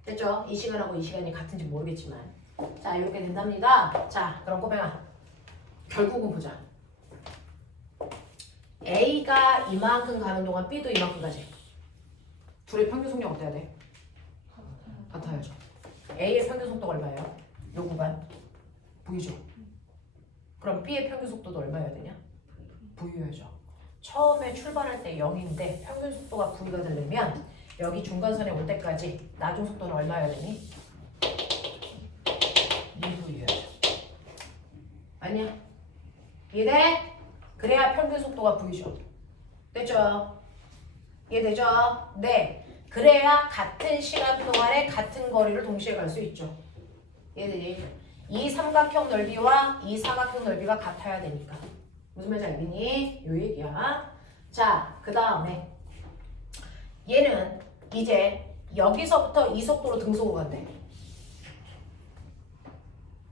됐죠? 이 시간하고 이 시간이 같은지 모르겠지만 자, 이렇게 된답니다. 자, 그럼 꼬맹아 결국은 보자. A가 이만큼 가는 동안 B도 이만큼 가지. 둘의 평균 속력 어때야 돼? 같아야죠. A의 평균 속도가 얼마예요? 요 구간 V죠. 그럼 B의 평균 속도도 얼마여야 되냐? V여야죠. 처음에 출발할 때 0인데 평균 속도가 V가 되려면 여기 중간선에 올 때까지 나중 속도는 얼마여야 되니? 2V여야죠. 아니야? 이해돼? 그래야 평균 속도가 V죠. 됐죠? 이해되죠? 네. 그래야 같은 시간 동안에 같은 거리를 동시에 갈 수 있죠. 이해되지? 이 삼각형 넓이와 이 사각형 넓이가 같아야 되니까. 무슨 말인지 알겠니? 요 얘기야. 자, 그 다음에 얘는 이제 여기서부터 이 속도로 등속으로 간대.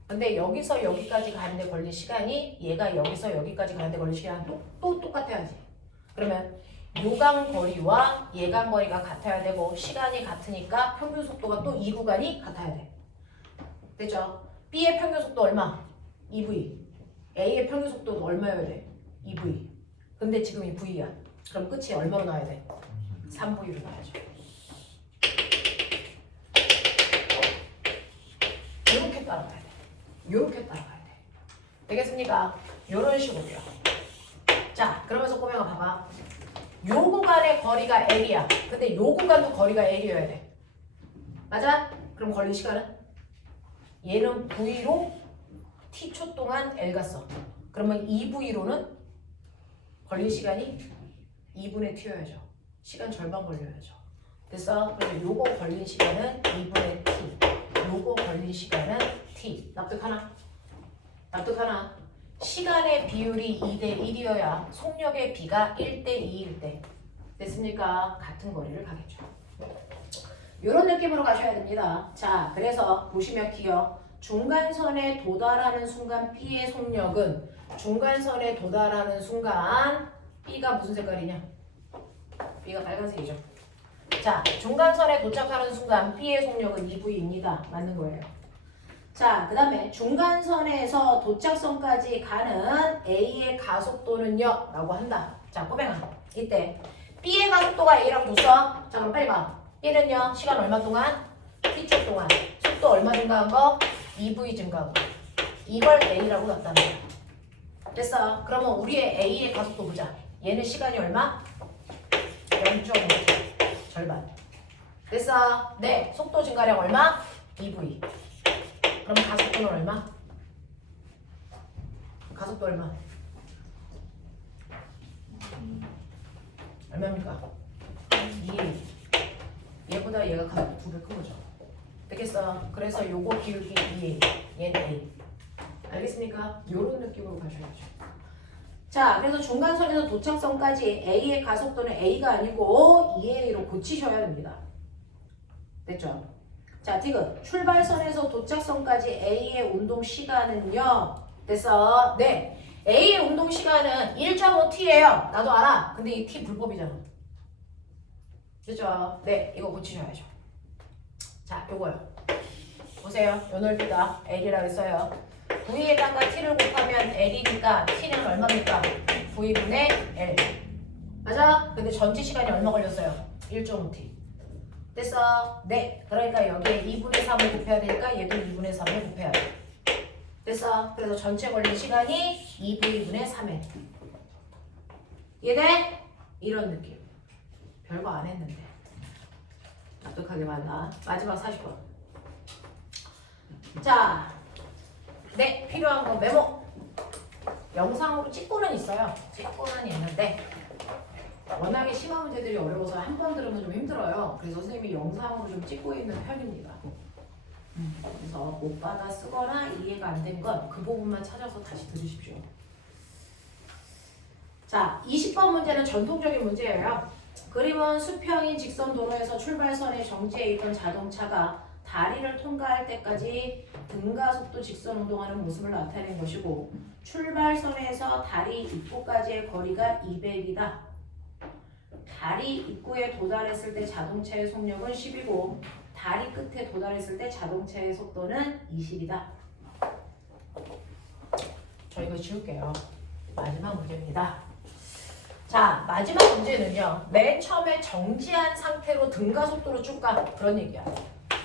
근데 여기서 여기까지 가는데 걸린 시간이 얘가 여기서 여기까지 가는데 걸린 시간 또 똑같아야지. 그러면 요강 거리와 예강 거리가 같아야 되고 시간이 같으니까 평균 속도가 또 이 구간이 같아야 돼. 됐죠? B의 평균 속도 얼마? 2V. A의 평균 속도도 얼마여야 돼? 2V. 근데 지금 이 V야. 그럼 끝이 얼마로 나와야 돼? 3V로 나와야죠. 이렇게 따라가야 돼. 이렇게 따라가야 돼. 되겠습니까? 이런 식으로요. 자, 그러면서 꼬맹아 봐봐. 요 구간의 거리가 L이야. 근데 요 구간도 거리가 L이어야 돼. 맞아? 그럼 걸린 시간은? 얘는 V로 T초 동안 L 갔어. 그러면 2V로는 걸린 시간이 2분의 T여야죠. 시간 절반 걸려야죠. 됐어? 그래서 요거 걸린 시간은 2분의 T. 요거 걸린 시간은 T. 납득하나? 납득하나? 시간의 비율이 2대 1이어야 속력의 비가 1대 2일 때 됐습니까? 같은 거리를 가겠죠. 이런 느낌으로 가셔야 됩니다. 자, 그래서 보시면 기억 중간선에 도달하는 순간 B의 속력은 중간선에 도달하는 순간 B가 무슨 색깔이냐? B가 빨간색이죠. 자, 중간선에 도착하는 순간 B의 속력은 2V입니다. 맞는 거예요. 자, 그 다음에 중간선에서 도착선까지 가는 A의 가속도는요? 라고 한다. 자, 꼬맹아. 이때 B의 가속도가 A라고 줬어. 자, 그럼 빨리 봐. B는요? 시간 얼마 동안? T초 동안. 속도 얼마 증가한 거? 2V 증가한 거. 이걸 A라고 나타낸다. 됐어. 그러면 우리의 A의 가속도 보자. 얘는 시간이 얼마? 0.5초. 절반. 됐어. 네. 속도 증가량 얼마? 2V. 그럼 가속도는 얼마? 가속도 얼마? 얼마입니까? 2. 얘보다 얘가 가속도 2배 큰 거죠. 되겠어? 그래서 요거 기울기 2A. 얘는 A. 알겠습니까? 요런 느낌으로 가셔야죠. 자, 그래서 중간선에서 도착선까지 A의 가속도는 A가 아니고 2A로 고치셔야 됩니다. 됐죠? 자, 디귿. 출발선에서 도착선까지 A의 운동 시간은요. 됐어? 네. A의 운동 시간은 1.5T예요. 나도 알아. 근데 이 T 불법이잖아. 그죠? 네. 이거 고치셔야죠. 자, 요거요. 보세요. 요 넓이가 L이라고 했어요. V에다가 T를 곱하면 L이니까 T는 얼마입니까? V분의 L. 맞아? 근데 전체 시간이 얼마 걸렸어요? 1.5T. 됐어? 네. 그러니까 여기에 2분의 3을 곱해야 되니까 얘도 2분의 3을 곱해야 돼. 됐어? 그래서 전체 걸린 시간이 2V분의 3에. 이해돼? 이런 느낌. 별거 안 했는데. 납득하게 만나. 마지막 40번. 자. 네. 필요한 거 메모. 영상으로 찍고는 있어요. 찍고는 있는데 워낙에 심화 문제들이 어려워서 한 번 들으면 좀 힘들어요. 그래서 선생님이 영상으로 좀 찍고 있는 편입니다. 그래서 못 받아 쓰거나 이해가 안 된 건 그 부분만 찾아서 다시 들으십시오. 자, 20번 문제는 전통적인 문제예요. 그림은 수평인 직선 도로에서 출발선에 정지해 있던 자동차가 다리를 통과할 때까지 등가속도 직선 운동하는 모습을 나타낸 것이고 출발선에서 다리 입구까지의 거리가 200이다. 다리 입구에 도달했을 때 자동차의 속력은 10이고 다리 끝에 도달했을 때 자동차의 속도는 20이다. 저 이거 지울게요. 마지막 문제입니다. 자, 마지막 문제는요. 맨 처음에 정지한 상태로 등가속도로 쭉 가. 그런 얘기야.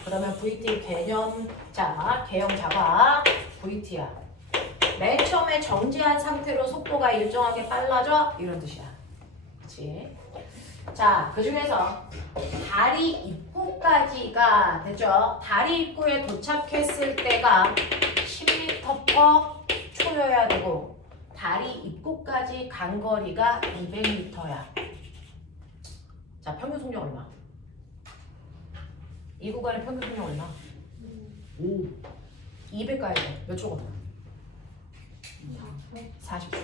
그러면 VT 개념, 자, 개형 잡아. VT야. 맨 처음에 정지한 상태로 속도가 일정하게 빨라져? 이런 뜻이야. 그치? 자, 그 중에서 다리 입구까지가 됐죠? 다리 입구에 도착했을 때가 10m/초여야 되고 다리 입구까지 간 거리가 200m야. 자, 평균 속력 얼마? 이 구간의 평균 속력 얼마? 5. 200 가야 돼. 몇 초가? 40초.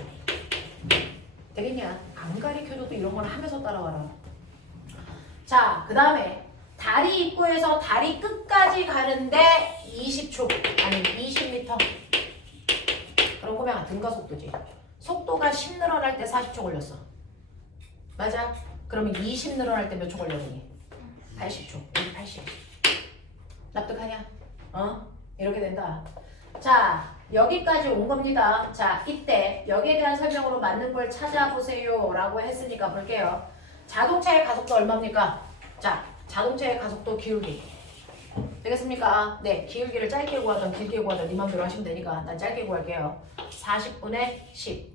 되겠냐? 안 가리켜줘도 이런 건 하면서 따라와라. 자, 그 다음에 다리 입구에서 다리 끝까지 가는데 20초 아니 20m. 그럼 꼬맹아 등가속도지. 속도가 10 늘어날 때 40초 걸렸어. 맞아? 그러면 20 늘어날 때 몇 초 걸렸니? 80초. 여기 80. 납득하냐? 이렇게 된다. 자, 여기까지 온 겁니다. 자, 이때 여기에 대한 설명으로 맞는 걸 찾아보세요 라고 했으니까 볼게요. 자동차의 가속도 얼마입니까? 자, 자동차의 가속도 기울기 되겠습니까? 네, 기울기를 짧게 구하든 길게 구하든 네 맘대로 하시면 되니까 난 짧게 구할게요. 40분의 10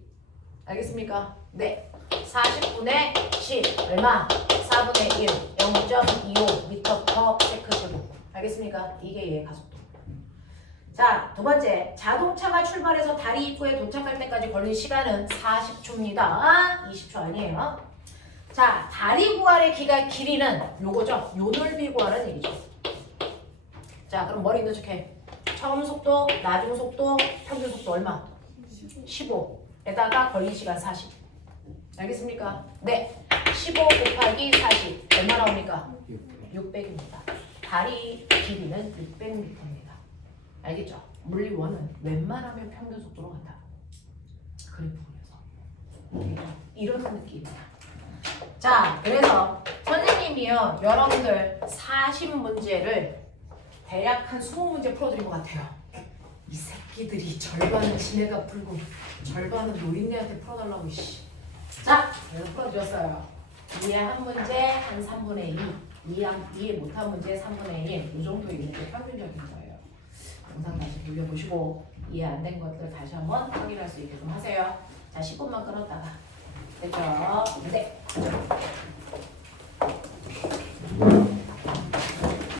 알겠습니까? 네, 40분의 10 얼마? 4분의 1 0.25m/s 알겠습니까? 이게 얘의 가속도. 자, 두 번째, 자동차가 출발해서 다리 입구에 도착할 때까지 걸린 시간은 40초입니다. 20초 아니에요. 자, 다리 구간의 길이는 요거죠. 요 넓이 구하는 얘기죠. 자, 그럼 머리 있는 척해. 처음 속도, 나중 속도, 평균 속도 얼마? 15에다가 걸린 시간 40. 알겠습니까? 네, 15 곱하기 40 얼마 나옵니까? 600입니다. 다리 길이는 600m입니다. 알겠죠? 물리원은 웬만하면 평균 속도로 간다. 그래프 그려서. 알겠죠? 이런 느낌이야. 자, 그래서 선생님이요, 여러분들 40문제를 대략 한 20문제 풀어드린 것 같아요. 이 새끼들이 절반은 지네가 풀고 절반은 노린네한테 풀어달라고. 씨. 자, 그래서 풀어드렸어요. 이해 한 문제 한 3분의 2, 이해 못한 문제 3분의 1, 이 정도 이게 평균적인 거예요. 영상 다시 돌려보시고 이해 안 된 것들 다시 한번 확인할 수 있게끔 하세요. 자, 10분만 끊었다가 됐죠? 네.